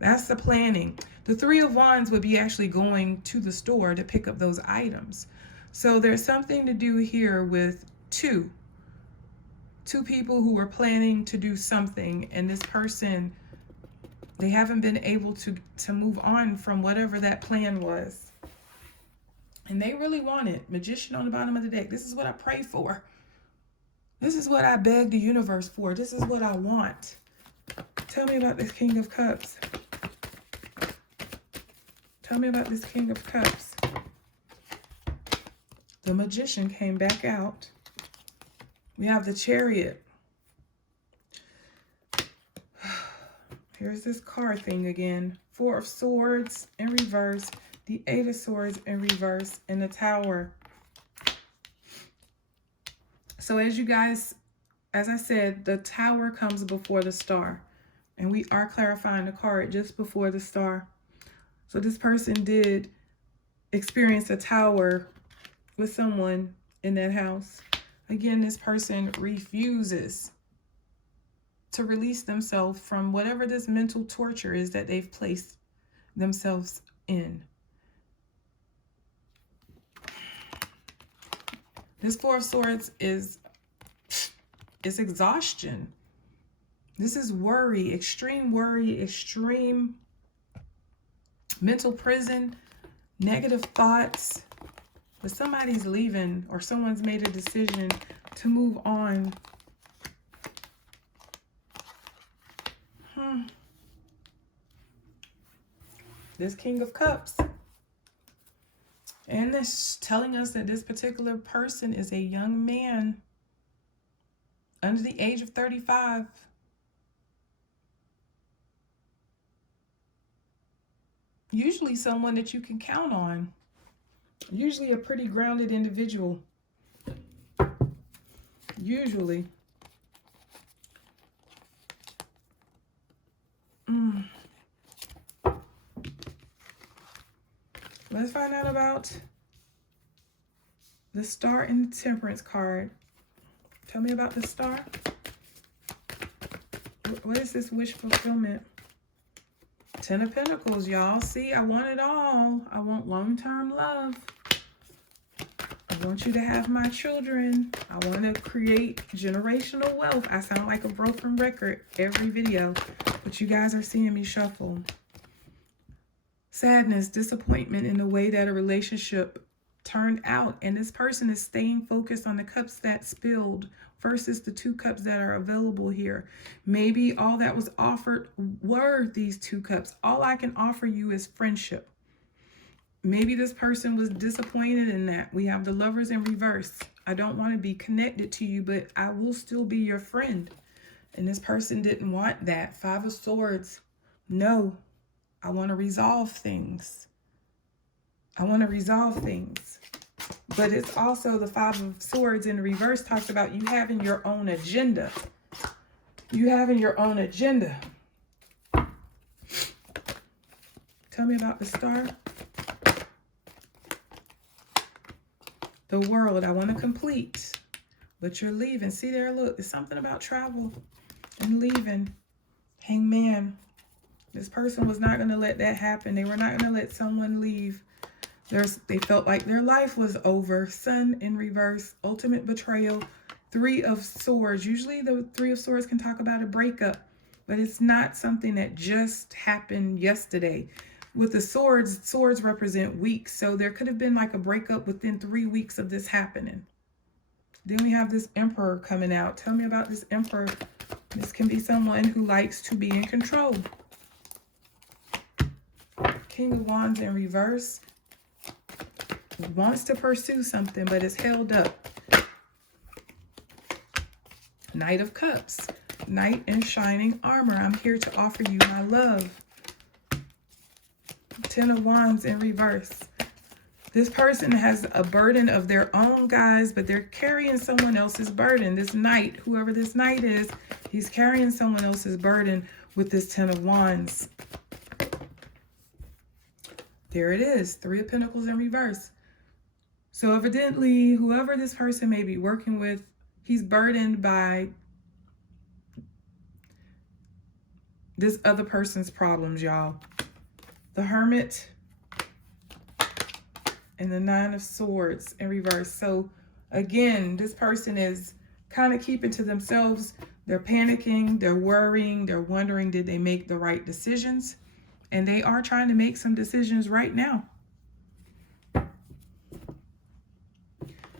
That's the planning. The Three of Wands would be actually going to the store to pick up those items. So there's something to do here with two people who were planning to do something, and this person, they haven't been able to move on from whatever that plan was. And they really want it. Magician on the bottom of the deck. This is what I pray for. This is what I beg the universe for. This is what I want. Tell me about this King of Cups. Tell me about this King of Cups. The Magician came back out. We have the Chariot. Here's this card thing again. Four of Swords in reverse. The Eight of Swords in reverse. And the Tower. So as you guys, as I said, the Tower comes before the Star. And we are clarifying the card just before the Star. So this person did experience a Tower with someone in that house. Again, this person refuses to release themselves from whatever this mental torture is that they've placed themselves in. This Four of Swords is exhaustion. This is worry, extreme mental prison, negative thoughts. But somebody's leaving, or someone's made a decision to move on. This King of Cups. And this telling us that this particular person is a young man under the age of 35. Usually someone that you can count on. Usually a pretty grounded individual. Usually. Let's find out about the Star and the Temperance card. Tell me about the Star. What is this wish fulfillment? Ten of Pentacles, y'all. See, I want it all. I want long-term love. I want you to have my children. I want to create generational wealth. I sound like a broken record every video, but you guys are seeing me shuffle. Sadness, disappointment in the way that a relationship turned out. And this person is staying focused on the cups that spilled versus the two cups that are available here. Maybe all that was offered were these two cups. All I can offer you is friendship. Maybe this person was disappointed in that. We have the Lovers in reverse. I don't want to be connected to you, but I will still be your friend. And this person didn't want that. Five of Swords. No, I want to resolve things. I want to resolve things. But it's also the Five of Swords in reverse talks about you having your own agenda. You having your own agenda. Tell me about the Star. The World. I want to complete. But you're leaving. See there, look. It's something about travel and leaving. Hangman. This person was not going to let that happen. They were not going to let someone leave. They felt like their life was over. Sun in reverse. Ultimate betrayal. Three of Swords. Usually the Three of Swords can talk about a breakup. But it's not something that just happened yesterday. With the swords represent weeks. So there could have been like a breakup within 3 weeks of this happening. Then we have this Emperor coming out. Tell me about this Emperor. This can be someone who likes to be in control. King of Wands in reverse. Wants to pursue something, but is held up. Knight of Cups. Knight in shining armor. I'm here to offer you my love. Ten of Wands in reverse. This person has a burden of their own, guys, but they're carrying someone else's burden. This Knight, whoever this Knight is, he's carrying someone else's burden with this Ten of Wands. There it is. Three of Pentacles in reverse. So evidently, whoever this person may be working with, he's burdened by this other person's problems, y'all. The Hermit and the Nine of Swords in reverse. So again, this person is kind of keeping to themselves. They're panicking, they're worrying, they're wondering, did they make the right decisions? And they are trying to make some decisions right now.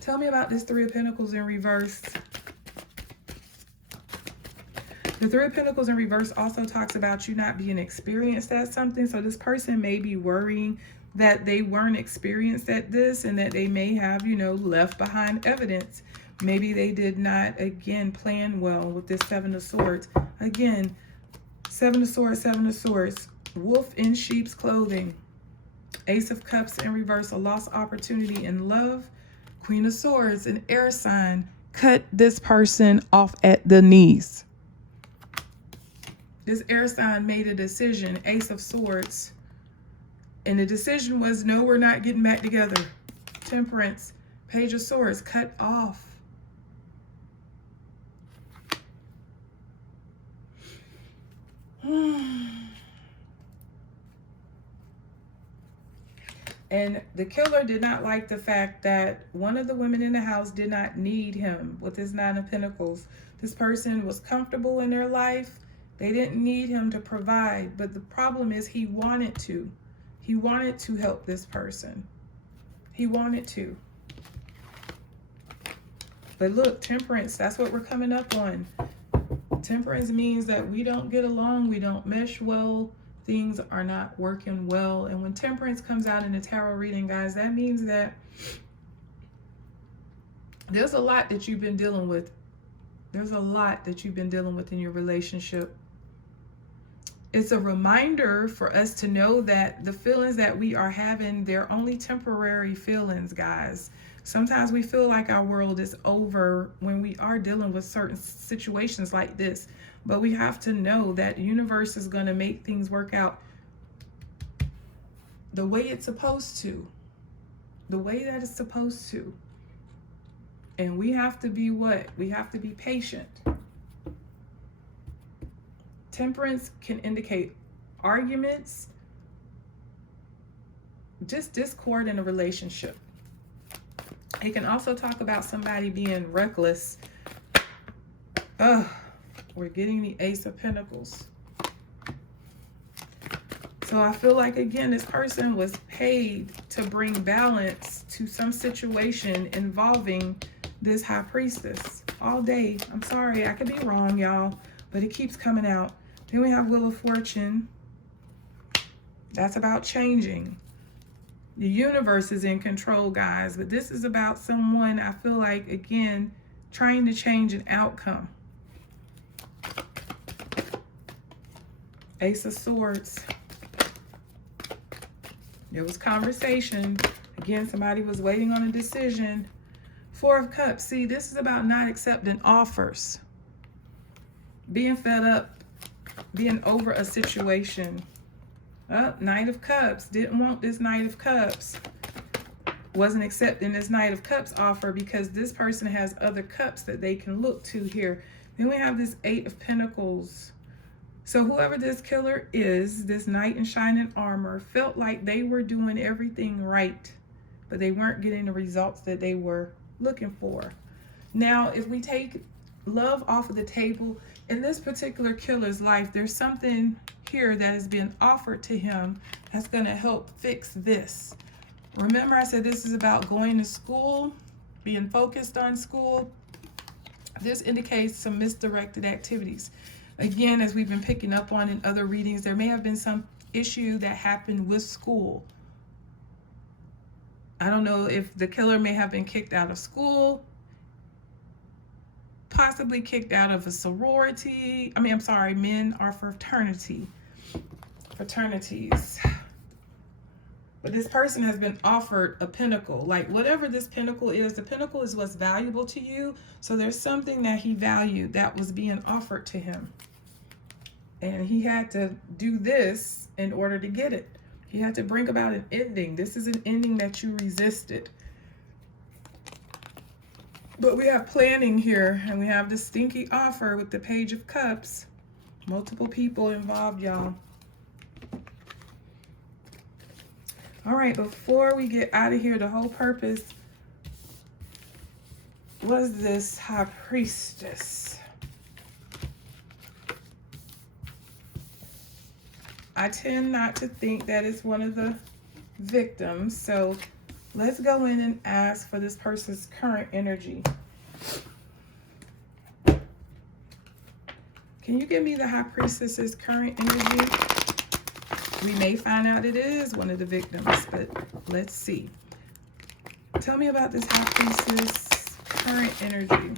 Tell me about this Three of Pentacles in reverse. The Three of Pentacles in reverse also talks about you not being experienced at something. So this person may be worrying that they weren't experienced at this and that they may have, you know, left behind evidence. Maybe they did not, again, plan well with this Seven of Swords. Again, Seven of Swords, Seven of Swords. Wolf in sheep's clothing. Ace of Cups in reverse, a lost opportunity in love. Queen of Swords, an air sign. Cut this person off at the knees. This air sign made a decision, Ace of Swords. And the decision was, no, we're not getting back together. Temperance, Page of Swords, cut off. And the killer did not like the fact that one of the women in the house did not need him with his Nine of Pentacles. This person was comfortable in their life. They didn't need him to provide, but the problem is he wanted to. He wanted to help this person. He wanted to. But look, Temperance, that's what we're coming up on. Temperance means that we don't get along, we don't mesh well, things are not working well. And when Temperance comes out in the tarot reading, guys, that means that there's a lot that you've been dealing with. There's a lot that you've been dealing with in your relationship. It's a reminder for us to know that the feelings that we are having, they're only temporary feelings, guys. Sometimes we feel like our world is over when we are dealing with certain situations like this. But we have to know that the universe is going to make things work out the way it's supposed to. The way that it's supposed to. And we have to be what? We have to be patient. Temperance can indicate arguments, just discord in a relationship. It can also talk about somebody being reckless. We're getting the Ace of Pentacles. So I feel like, again, this person was paid to bring balance to some situation involving this High Priestess all day. I'm sorry, I could be wrong, y'all, but it keeps coming out. Then we have Wheel of Fortune. That's about changing. The universe is in control, guys, but this is about someone, I feel like, again, trying to change an outcome. Ace of Swords. There was conversation. Again, somebody was waiting on a decision. Four of Cups. See, this is about not accepting offers. Being fed up. Being over a situation. Oh, Knight of Cups. Didn't want this Knight of Cups. Wasn't accepting this Knight of Cups offer because this person has other cups that they can look to here. Then we have this Eight of Pentacles. So whoever this killer is, this knight in shining armor, felt like they were doing everything right, but they weren't getting the results that they were looking for. Now, if we take love off of the table, in this particular killer's life, there's something here that has been offered to him that's going to help fix this. Remember, I said this is about going to school, being focused on school. This indicates some misdirected activities. Again, as we've been picking up on in other readings, there may have been some issue that happened with school. I don't know if the killer may have been kicked out of school, possibly kicked out of a sorority. I'm sorry, men are fraternities. But this person has been offered a pinnacle. Like whatever this pinnacle is, the pinnacle is what's valuable to you. So there's something that he valued that was being offered to him. And he had to do this in order to get it. He had to bring about an ending. This is an ending that you resisted. But we have planning here, and we have the stinky offer with the Page of Cups. Multiple people involved, y'all. All right, before we get out of here, the whole purpose was this High Priestess. I tend not to think that it's one of the victims. So let's go in and ask for this person's current energy. Can you give me the High Priestess's current energy? We may find out it is one of the victims, but let's see. Tell me about this High Priestess current energy.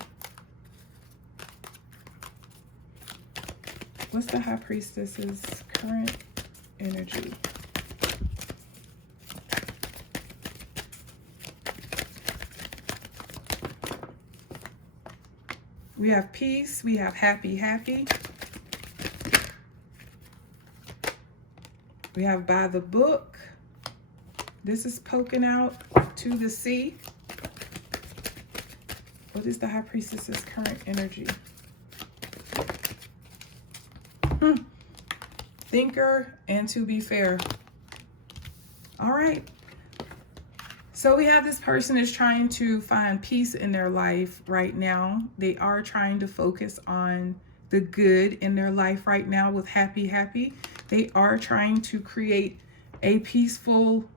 What's the High Priestess's current energy? We have peace. We have happy, happy. We have by the book. This is poking out to the sea. What is the High Priestess's current energy? Thinker and to be fair. All right. So we have this person is trying to find peace in their life right now. They are trying to focus on the good in their life right now with happy, happy. They are trying to create a peaceful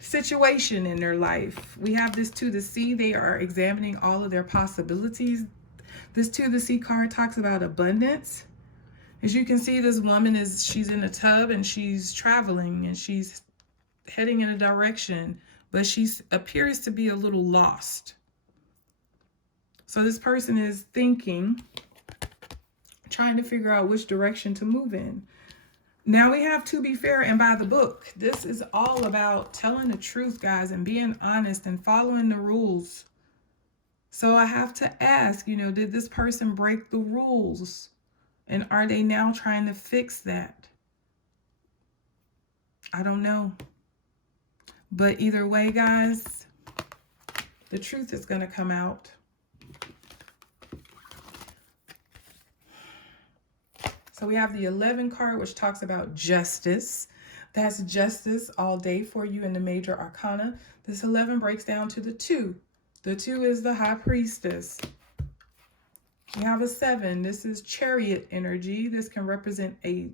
situation in their life. We have this to the sea. They are examining all of their possibilities. This to the sea card talks about abundance. As you can see, this woman she's in a tub and she's traveling and she's heading in a direction, but she appears to be a little lost. So this person is thinking, trying to figure out which direction to move in. Now we have to be fair and by the book. This is all about telling the truth, guys, and being honest and following the rules. So I have to ask, did this person break the rules? And are they now trying to fix that? I don't know. But either way, guys, the truth is going to come out. So we have the 11 card, which talks about justice. That's justice all day for you in the major arcana. This 11 breaks down to the 2. The 2 is the High Priestess. We have a 7. This is chariot energy. This can represent a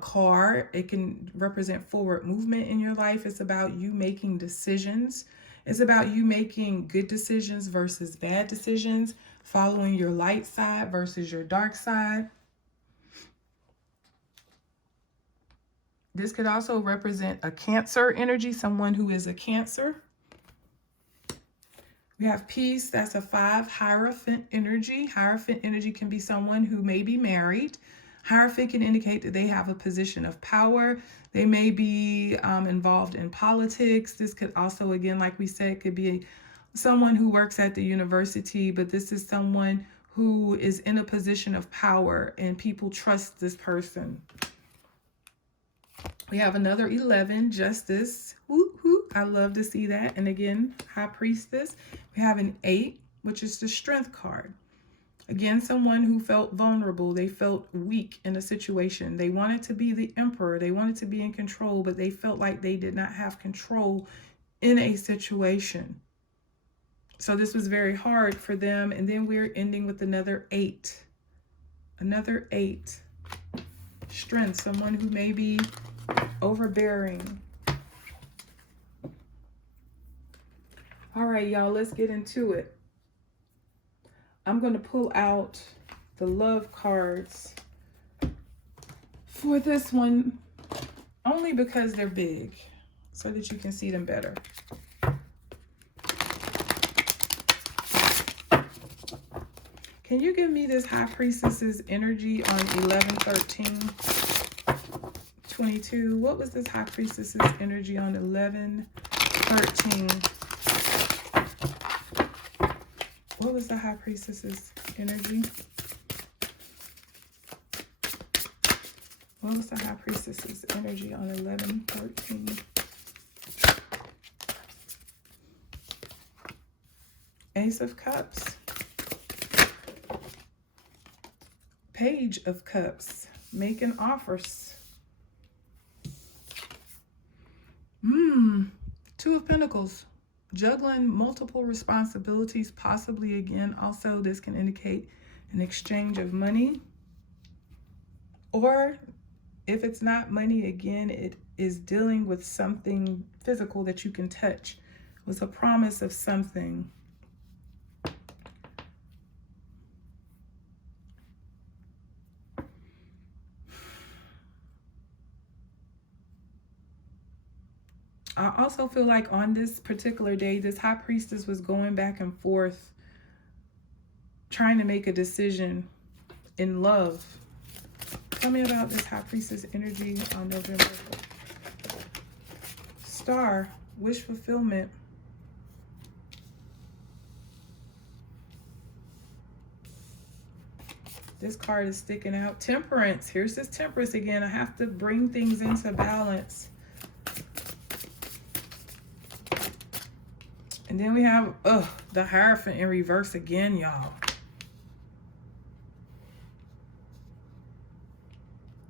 car. It can represent forward movement in your life. It's about you making decisions. It's about you making good decisions versus bad decisions, following your light side versus your dark side. This could also represent a Cancer energy, someone who is a Cancer. We have peace. That's a 5, Hierophant energy. Hierophant energy can be someone who may be married. Hierophant can indicate that they have a position of power. They may be involved in politics. This could also, again, like we said, could be someone who works at the university, but this is someone who is in a position of power and people trust this person. We have another 11, Justice. Woo, woo. I love to see that. And again, High Priestess. We have an 8, which is the Strength card. Again, someone who felt vulnerable. They felt weak in a situation. They wanted to be the emperor. They wanted to be in control, but they felt like they did not have control in a situation. So this was very hard for them. And then we're ending with another 8. Another 8. Strength, someone who may be overbearing. All right, y'all, let's get into it. I'm going to pull out the love cards for this one only because they're big so that you can see them better. Can you give me this High Priestess's energy on 11/13/22? What was this High Priestess's energy on 11/13? What was the High Priestess's energy? What was the High Priestess's energy on 11/13? Ace of Cups. Page of Cups. Making offers. Two of Pentacles. Juggling multiple responsibilities, possibly again. Also, this can indicate an exchange of money. Or if it's not money, again, it is dealing with something physical that you can touch. It was a promise of something. I also feel like on this particular day, this High Priestess was going back and forth, trying to make a decision in love. Tell me about this High Priestess energy on November. Star, wish fulfillment. This card is sticking out. Temperance. Here's this Temperance again. I have to bring things into balance. And then we have the Hierophant in reverse again, y'all.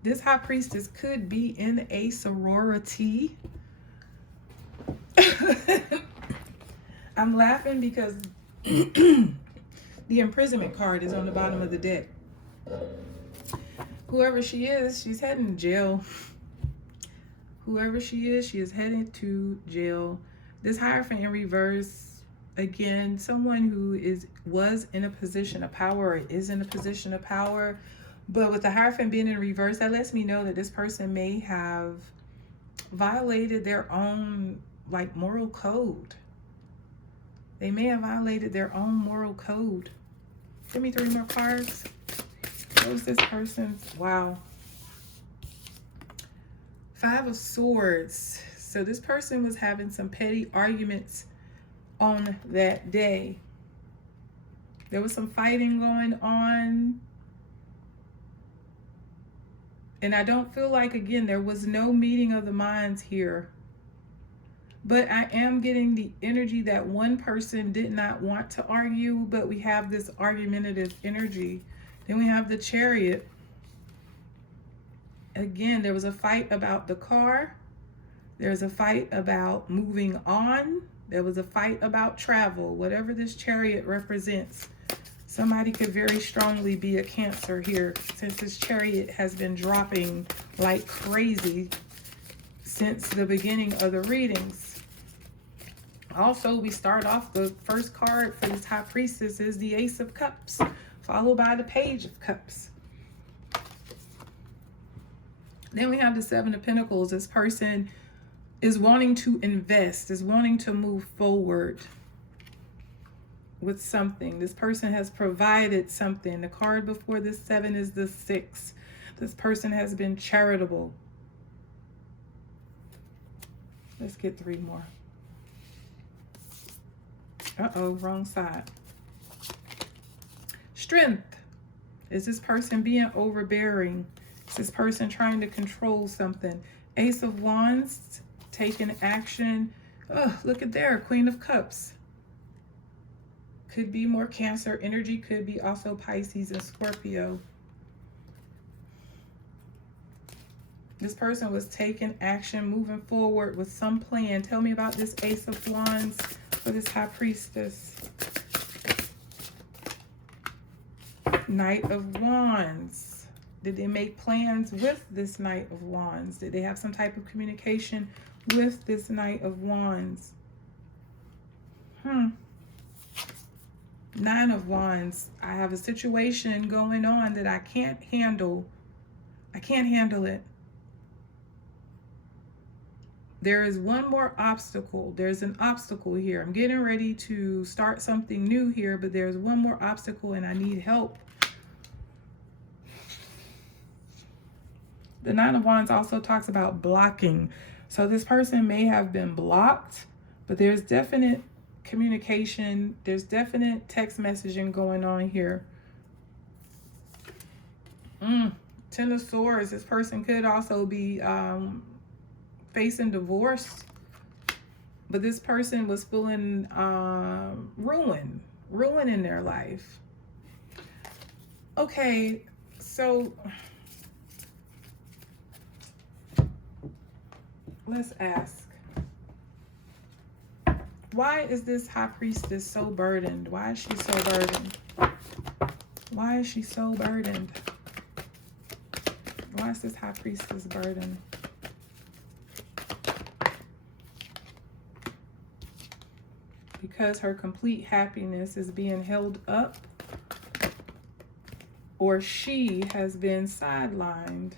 This High Priestess could be in a sorority. I'm laughing because the imprisonment card is on the bottom of the deck. Whoever she is, she's heading to jail. Whoever she is heading to jail. This Hierophant in reverse, again, someone who was in a position of power or is in a position of power. But with the Hierophant being in reverse, that lets me know that this person may have violated their own, moral code. They may have violated their own moral code. Give me 3 more cards. What was this person's? Wow. 5 of Swords. So this person was having some petty arguments on that day. There was some fighting going on. And I don't feel like, again, there was no meeting of the minds here. But I am getting the energy that one person did not want to argue, but we have this argumentative energy. Then we have the Chariot. Again, there was a fight about the car. There's a fight about moving on. There was a fight about travel. Whatever this Chariot represents, somebody could very strongly be a Cancer here, since this Chariot has been dropping like crazy since the beginning of the readings. Also, we start off, the first card for this High Priestess is the Ace of Cups, followed by the Page of Cups. Then we have the 7 of Pentacles. This person is wanting to invest, is wanting to move forward with something. This person has provided something. The card before this 7 is the 6. This person has been charitable. Let's get 3 more. Uh-oh, wrong side. Strength. Is this person being overbearing? Is this person trying to control something? Ace of Wands, taking action. Oh, look at there, Queen of Cups. Could be more Cancer energy, could be also Pisces and Scorpio. This person was taking action, moving forward with some plan. Tell me about this Ace of Wands for this High Priestess. Knight of Wands. Did they make plans with this Knight of Wands? Did they have some type of communication with this Knight of Wands? 9 of Wands. I have a situation going on that I can't handle. I can't handle it. There is one more obstacle. There's an obstacle here. I'm getting ready to start something new here, but there's one more obstacle and I need help. The 9 of Wands also talks about blocking. So this person may have been blocked, but there's definite communication. There's definite text messaging going on here. 10 of Swords. This person could also be facing divorce, but this person was feeling ruin in their life. Okay, so let's ask, why is this High Priestess so burdened? Why is she so burdened? Why is she so burdened? Why is this High Priestess burdened? Because her complete happiness is being held up, or she has been sidelined.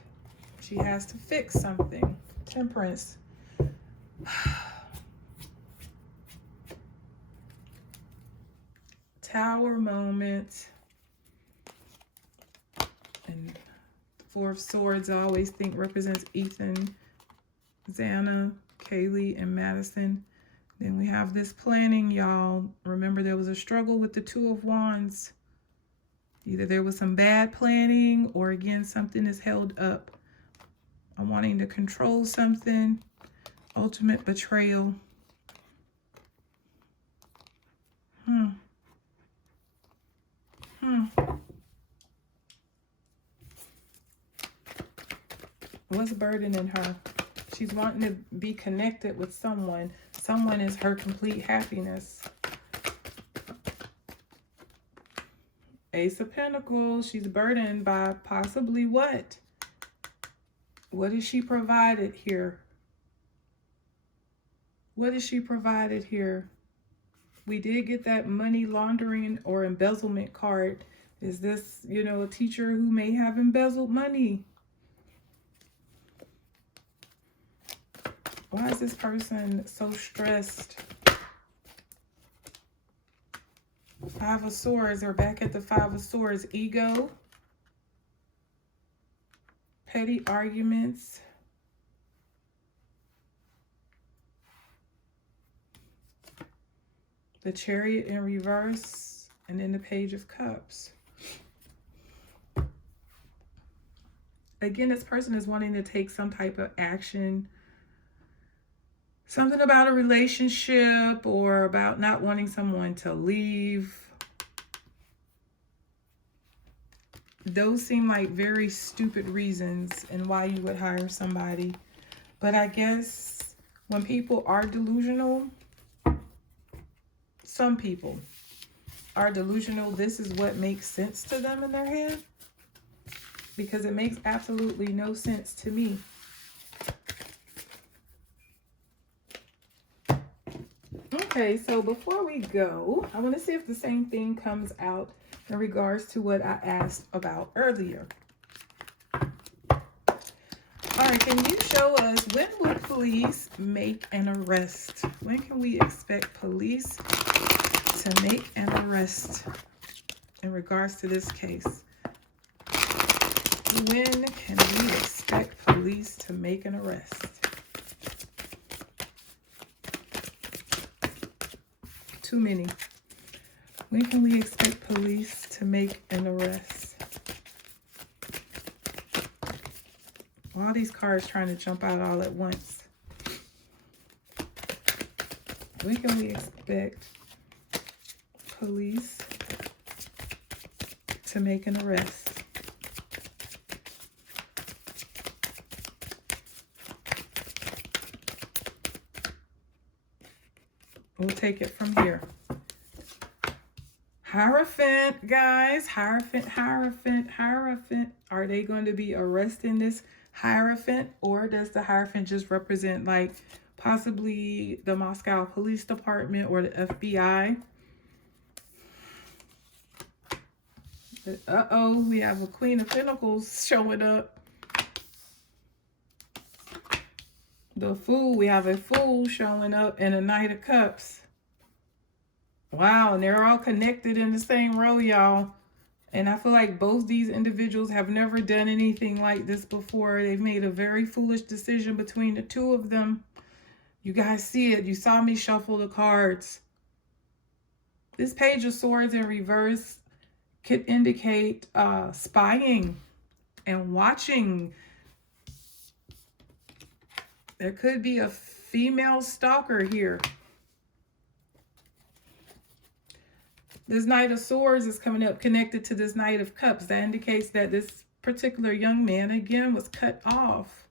She has to fix something. Temperance. Tower moment. And the 4 of Swords, I always think represents Ethan, Xana, Kaylee, and Madison. Then we have this planning, y'all. Remember, there was a struggle with the 2 of Wands. Either there was some bad planning, or again, something is held up. I'm wanting to control something. Ultimate betrayal. What's burdening her? She's wanting to be connected with someone. Someone is her complete happiness. Ace of Pentacles. She's burdened by possibly what? What is she provided here? What is she provided here? We did get that money laundering or embezzlement card. Is this, you know, a teacher who may have embezzled money? Why is this person so stressed? 5 of Swords, or back at the 5 of Swords. Ego. Petty arguments. The Chariot in reverse. And then the Page of Cups. Again, this person is wanting to take some type of action. Something about a relationship, or about not wanting someone to leave. Those seem like very stupid reasons and why you would hire somebody. But I guess when people are delusional, some people are delusional, this is what makes sense to them in their head. Because it makes absolutely no sense to me. Okay, so before we go, I want to see if the same thing comes out in regards to what I asked about earlier. All right, can you show us, when will police make an arrest? When can we expect police to make an arrest in regards to this case? When can we expect police to make an arrest? Too many. When can we expect police to make an arrest? All these cards trying to jump out all at once. When can we expect police to make an arrest? We'll take it from here. Hierophant, guys. Hierophant, Hierophant, Hierophant. Are they going to be arresting this Hierophant? Or does the Hierophant just represent like possibly the Moscow Police Department or the FBI? Uh-oh, we have a Queen of Pentacles showing up. The Fool, we have a Fool showing up and a Knight of Cups. Wow, and they're all connected in the same row, y'all. And I feel like both these individuals have never done anything like this before. They've made a very foolish decision between the two of them. You guys see it. You saw me shuffle the cards. This Page of Swords in reverse could indicate spying and watching. There could be a female stalker here. This Knight of Swords is coming up connected to this Knight of Cups. That indicates that this particular young man, again, was cut off.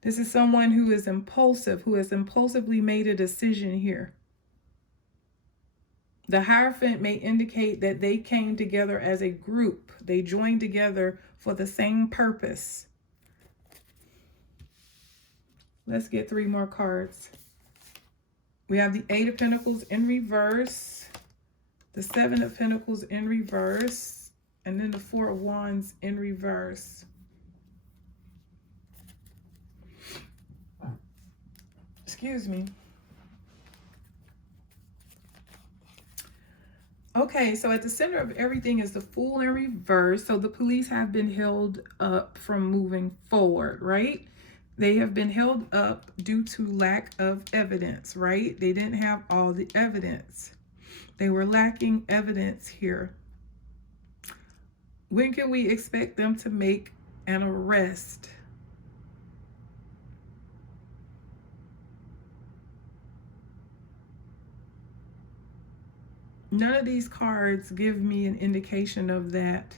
This is someone who is impulsive, who has impulsively made a decision here. The Hierophant may indicate that they came together as a group. They joined together for the same purpose. Let's get 3 more cards. We have the 8 of Pentacles in reverse. The 7 of Pentacles in reverse, and then the 4 of Wands in reverse. Excuse me. Okay, so at the center of everything is the Fool in reverse. So the police have been held up from moving forward, right? They have been held up due to lack of evidence, right? They didn't have all the evidence. They were lacking evidence here. When can we expect them to make an arrest? None of these cards give me an indication of that.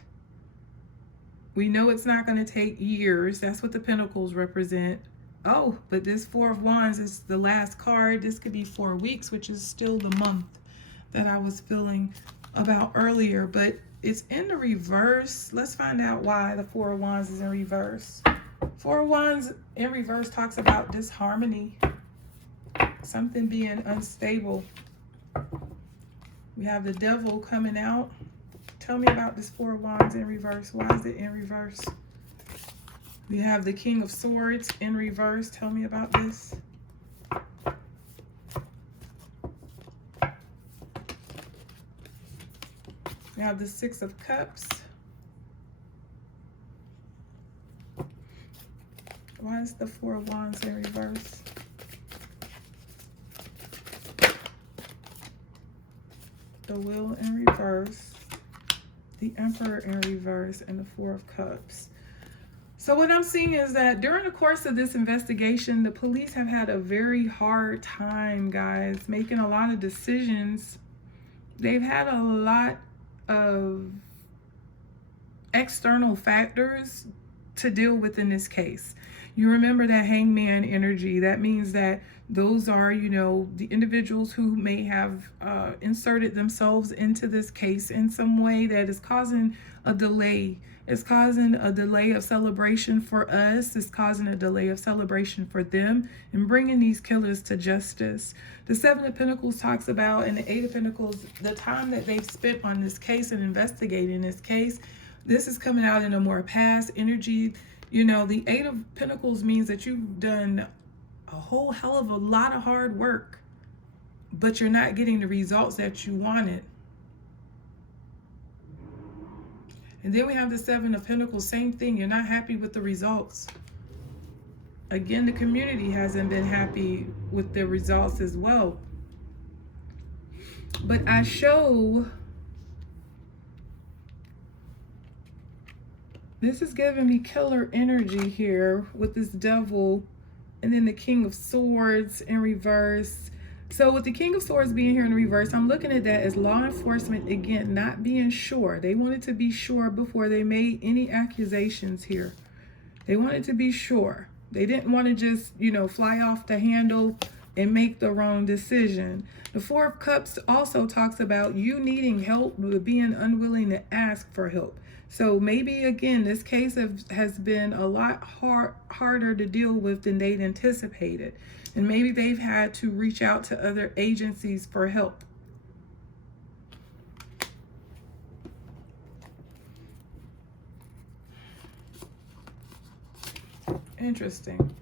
We know it's not going to take years. That's what the Pentacles represent. Oh, but this 4 of Wands is the last card. This could be 4 weeks, which is still the month that I was feeling about earlier, but it's in the reverse. Let's find out why the 4 of Wands is in reverse. 4 of Wands in reverse talks about disharmony, something being unstable. We have the Devil coming out. Tell me about this 4 of Wands in reverse. Why is it in reverse? We have the King of Swords in reverse. Tell me about this. We have the 6 of Cups. Why is the 4 of Wands in reverse? The Wheel in reverse. The Emperor in reverse. And the 4 of Cups. So what I'm seeing is that during the course of this investigation, the police have had a very hard time, guys, making a lot of decisions. They've had a lot of external factors to deal with in this case. You remember that Hangman energy. That means that those are, you know, the individuals who may have inserted themselves into this case in some way that is causing a delay. It's causing a delay of celebration for us. It's causing a delay of celebration for them and bringing these killers to justice. The 7 of Pentacles talks about, and the 8 of Pentacles, the time that they've spent on this case and investigating this case. This is coming out in a more past energy. You know, the 8 of Pentacles means that you've done a whole hell of a lot of hard work, but you're not getting the results that you wanted. And then we have the Seven of Pentacles, same thing. You're not happy with the results. Again, the community hasn't been happy with the results as well. But I show, this is giving me killer energy here with this Devil and then the King of Swords in reverse. So with the King of Swords being here in reverse, I'm looking at that as law enforcement, again, not being sure. They wanted to be sure before they made any accusations here. They wanted to be sure. They didn't want to just, you know, fly off the handle and make the wrong decision. The Four of Cups also talks about you needing help but being unwilling to ask for help. So maybe, again, this case has been a lot harder to deal with than they'd anticipated. And maybe they've had to reach out to other agencies for help. Interesting.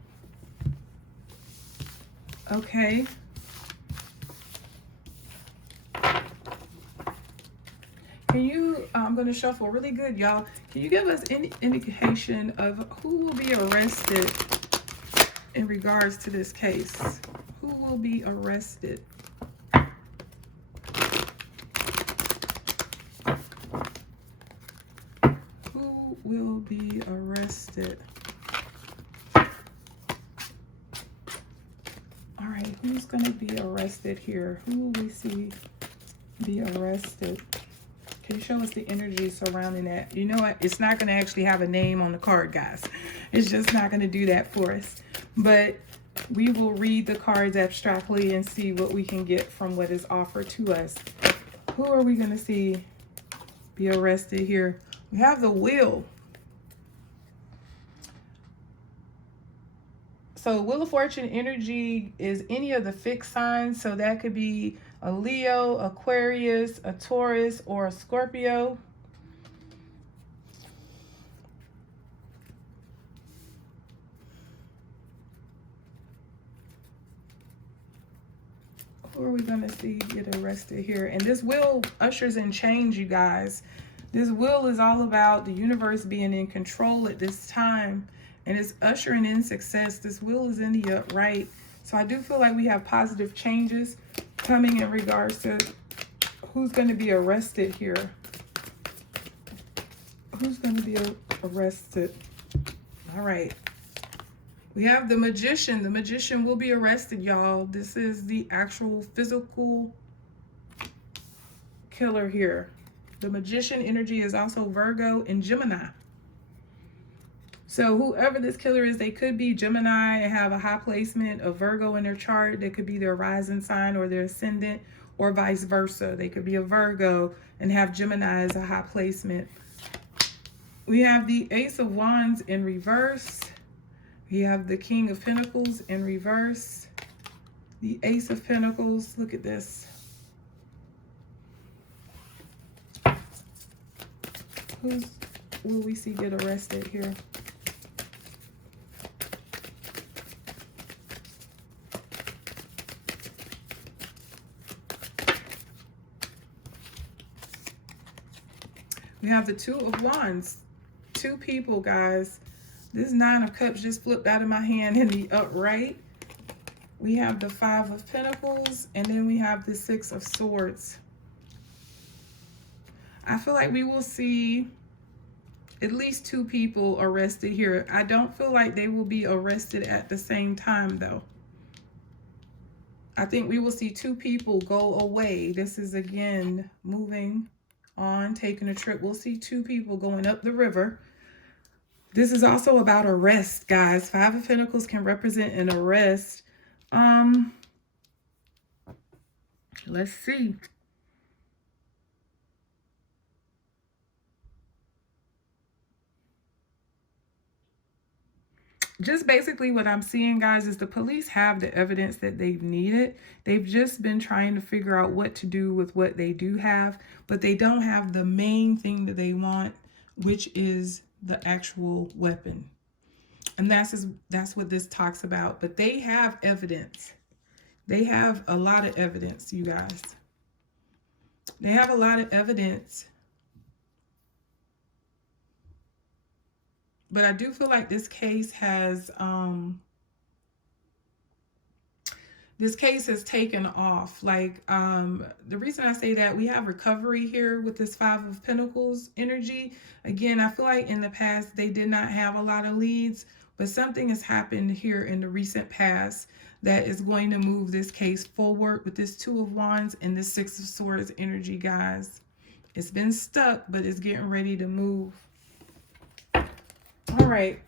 Okay. Can you, I'm going to shuffle really good, y'all. Can you give us any indication of who will be arrested in regards to this case? Who will be arrested? Who will be arrested? All right, who's going to be arrested here? Who will we see be arrested? Can you show us the energy surrounding that? You know what? It's not going to actually have a name on the card, guys. It's just not going to do that for us. But we will read the cards abstractly and see what we can get from what is offered to us. Who are we going to see be arrested here? We have the Wheel. So Wheel of Fortune energy is any of the fixed signs. So that could be a Leo, Aquarius, a Taurus, or a Scorpio. Who are we going to see get arrested here? And this wheel ushers in change, you guys. This wheel is all about the universe being in control at this time. And it's ushering in success. This wheel is in the upright. So I do feel like we have positive changes coming in regards to who's going to be arrested here. Who's going to be arrested? All right. We have the Magician. The Magician will be arrested, y'all. This is the actual physical killer here. The Magician energy is also Virgo and Gemini. So whoever this killer is, they could be Gemini and have a high placement of Virgo in their chart. They could be their rising sign or their ascendant, or vice versa. They could be a Virgo and have Gemini as a high placement. We have the Ace of Wands in reverse. We have the King of Pentacles in reverse. The Ace of Pentacles. Look at this. Who will we see get arrested here? We have the Two of Wands. Two people, guys. This Nine of Cups just flipped out of my hand in the upright. We have the Five of Pentacles, and then we have the Six of Swords. I feel like we will see at least two people arrested here. I don't feel like they will be arrested at the same time, though. I think we will see two people go away. This is, again, moving on, taking a trip. We'll see two people going up the river. This is also about arrest, guys. Five of Pentacles can represent an arrest. Let's see. Just basically what I'm seeing, guys, is the police have the evidence that they've needed. They've just been trying to figure out what to do with what they do have, but they don't have the main thing that they want, which is the actual weapon. And that's what this talks about. But they have evidence. They have a lot of evidence, you guys. They have a lot of evidence But I do feel like this case has taken off. Like, the reason I say that, we have recovery here with this Five of Pentacles energy. Again, I feel like in the past they did not have a lot of leads, but something has happened here in the recent past that is going to move this case forward with this Two of Wands and this Six of Swords energy, guys. It's been stuck, but it's getting ready to move. All right.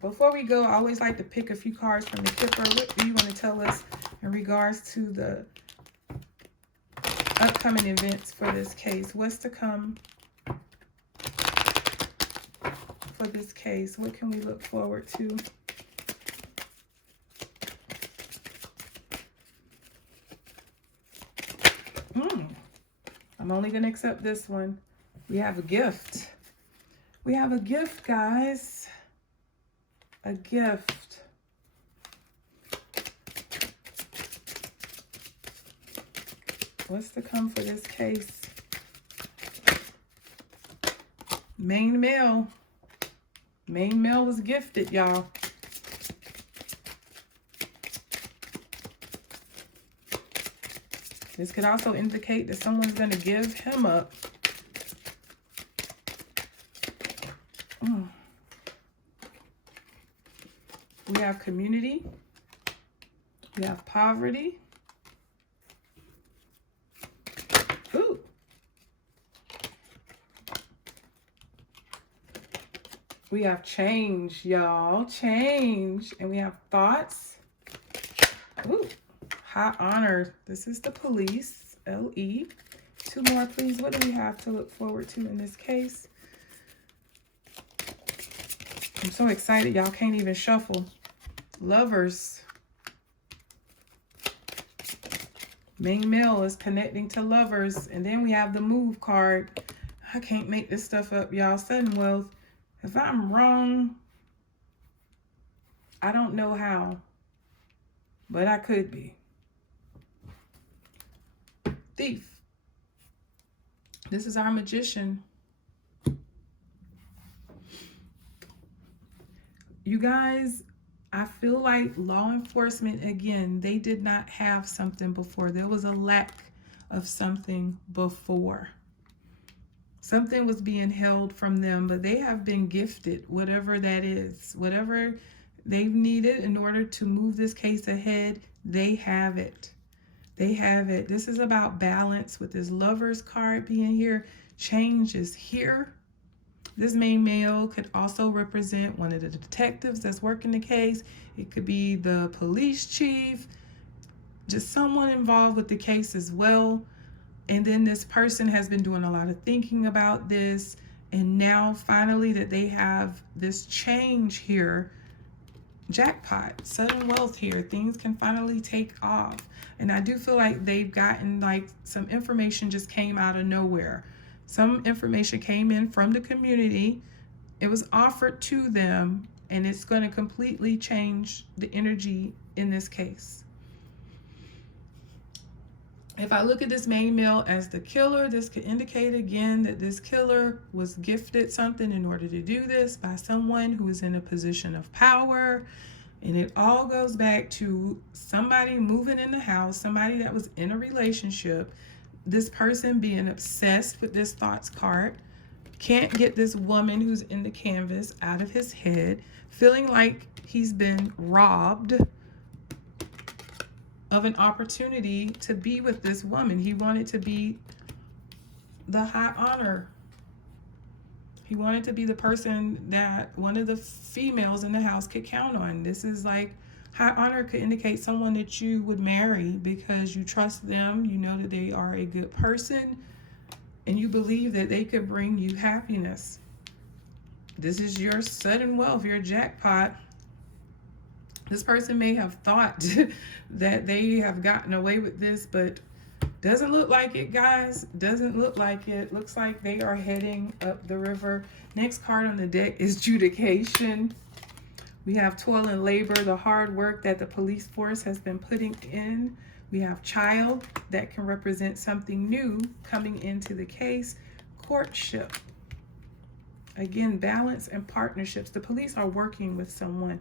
Before we go, I always like to pick a few cards from the Kipper. What do you want to tell us in regards to the upcoming events for this case? What's to come for this case? What can we look forward to? I'm only going to accept this one. We have a gift. We have a gift, guys. A gift. What's to come for this case? Main male. Main male was gifted, y'all. This could also indicate that someone's going to give him up. We have community. We have poverty. Ooh. We have change, y'all. Change. And we have thoughts. Ooh. High honor. This is the police. LE. Two more, please. What do we have to look forward to in this case? I'm so excited. Y'all can't even shuffle. Lovers. Main male is connecting to lovers. And then we have the move card. I can't make this stuff up, y'all. Sudden wealth. If I'm wrong, I don't know how, but I could be. Thief. This is our magician. You guys, I feel like law enforcement, again, they did not have something before. There was a lack of something before. Something was being held from them, but they have been gifted, whatever that is. Whatever they've needed in order to move this case ahead, they have it. They have it. This is about balance with this Lovers card being here. Change is here. This main male could also represent one of the detectives that's working the case. It could be the police chief, just someone involved with the case as well. And then this person has been doing a lot of thinking about this. And now finally that they have this change here, jackpot, sudden wealth here, things can finally take off. And I do feel like they've gotten, like, some information just came out of nowhere. Some information came in from the community. It was offered to them, and it's going to completely change the energy in this case. If I look at this main male as the killer, this could indicate again that this killer was gifted something in order to do this by someone who is in a position of power. And it all goes back to somebody moving in the house, somebody that was in a relationship, this person being obsessed with this thoughts card, can't get this woman who's in the canvas out of his head, feeling like he's been robbed of an opportunity to be with this woman. He wanted to be the high honor. He wanted to be the person that one of the females in the house could count on. This is like, high honor could indicate someone that you would marry because you trust them, you know that they are a good person, and you believe that they could bring you happiness. This is your sudden wealth, your jackpot. This person may have thought that they have gotten away with this, but doesn't look like it, guys. Doesn't look like it. Looks like they are heading up the river. Next card on the deck is Judication. We have toil and labor, the hard work that the police force has been putting in. We have child, that can represent something new coming into the case. Courtship. Again, balance and partnerships. The police are working with someone.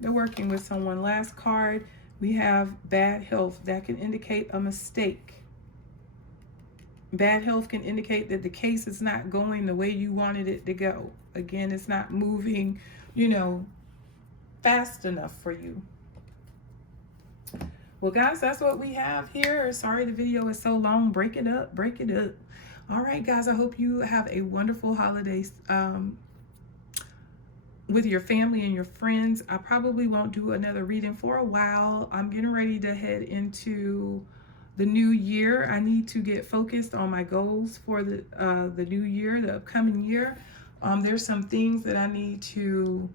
They're working with someone. Last card, we have bad health. That can indicate a mistake. Bad health can indicate that the case is not going the way you wanted it to go. Again, it's not moving, you know, fast enough for you. Well, guys, that's what we have here. Sorry the video is so long. Break it up. Break it up. All right, guys, I hope you have a wonderful holiday with your family and your friends. I probably won't do another reading for a while. I'm getting ready to head into the new year. I need to get focused on my goals for the new year, the upcoming year. There's some things that I need to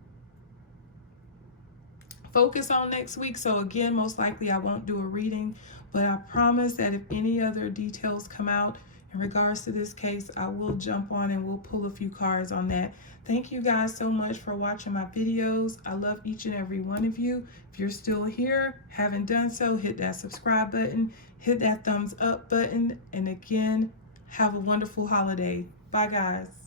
focus on next week. So again, most likely I won't do a reading, but I promise that if any other details come out in regards to this case, I will jump on and we'll pull a few cards on that. Thank you guys so much for watching my videos. I love each and every one of you. If you're still here, haven't done so, hit that subscribe button, hit that thumbs up button, and again, have a wonderful holiday. Bye, guys.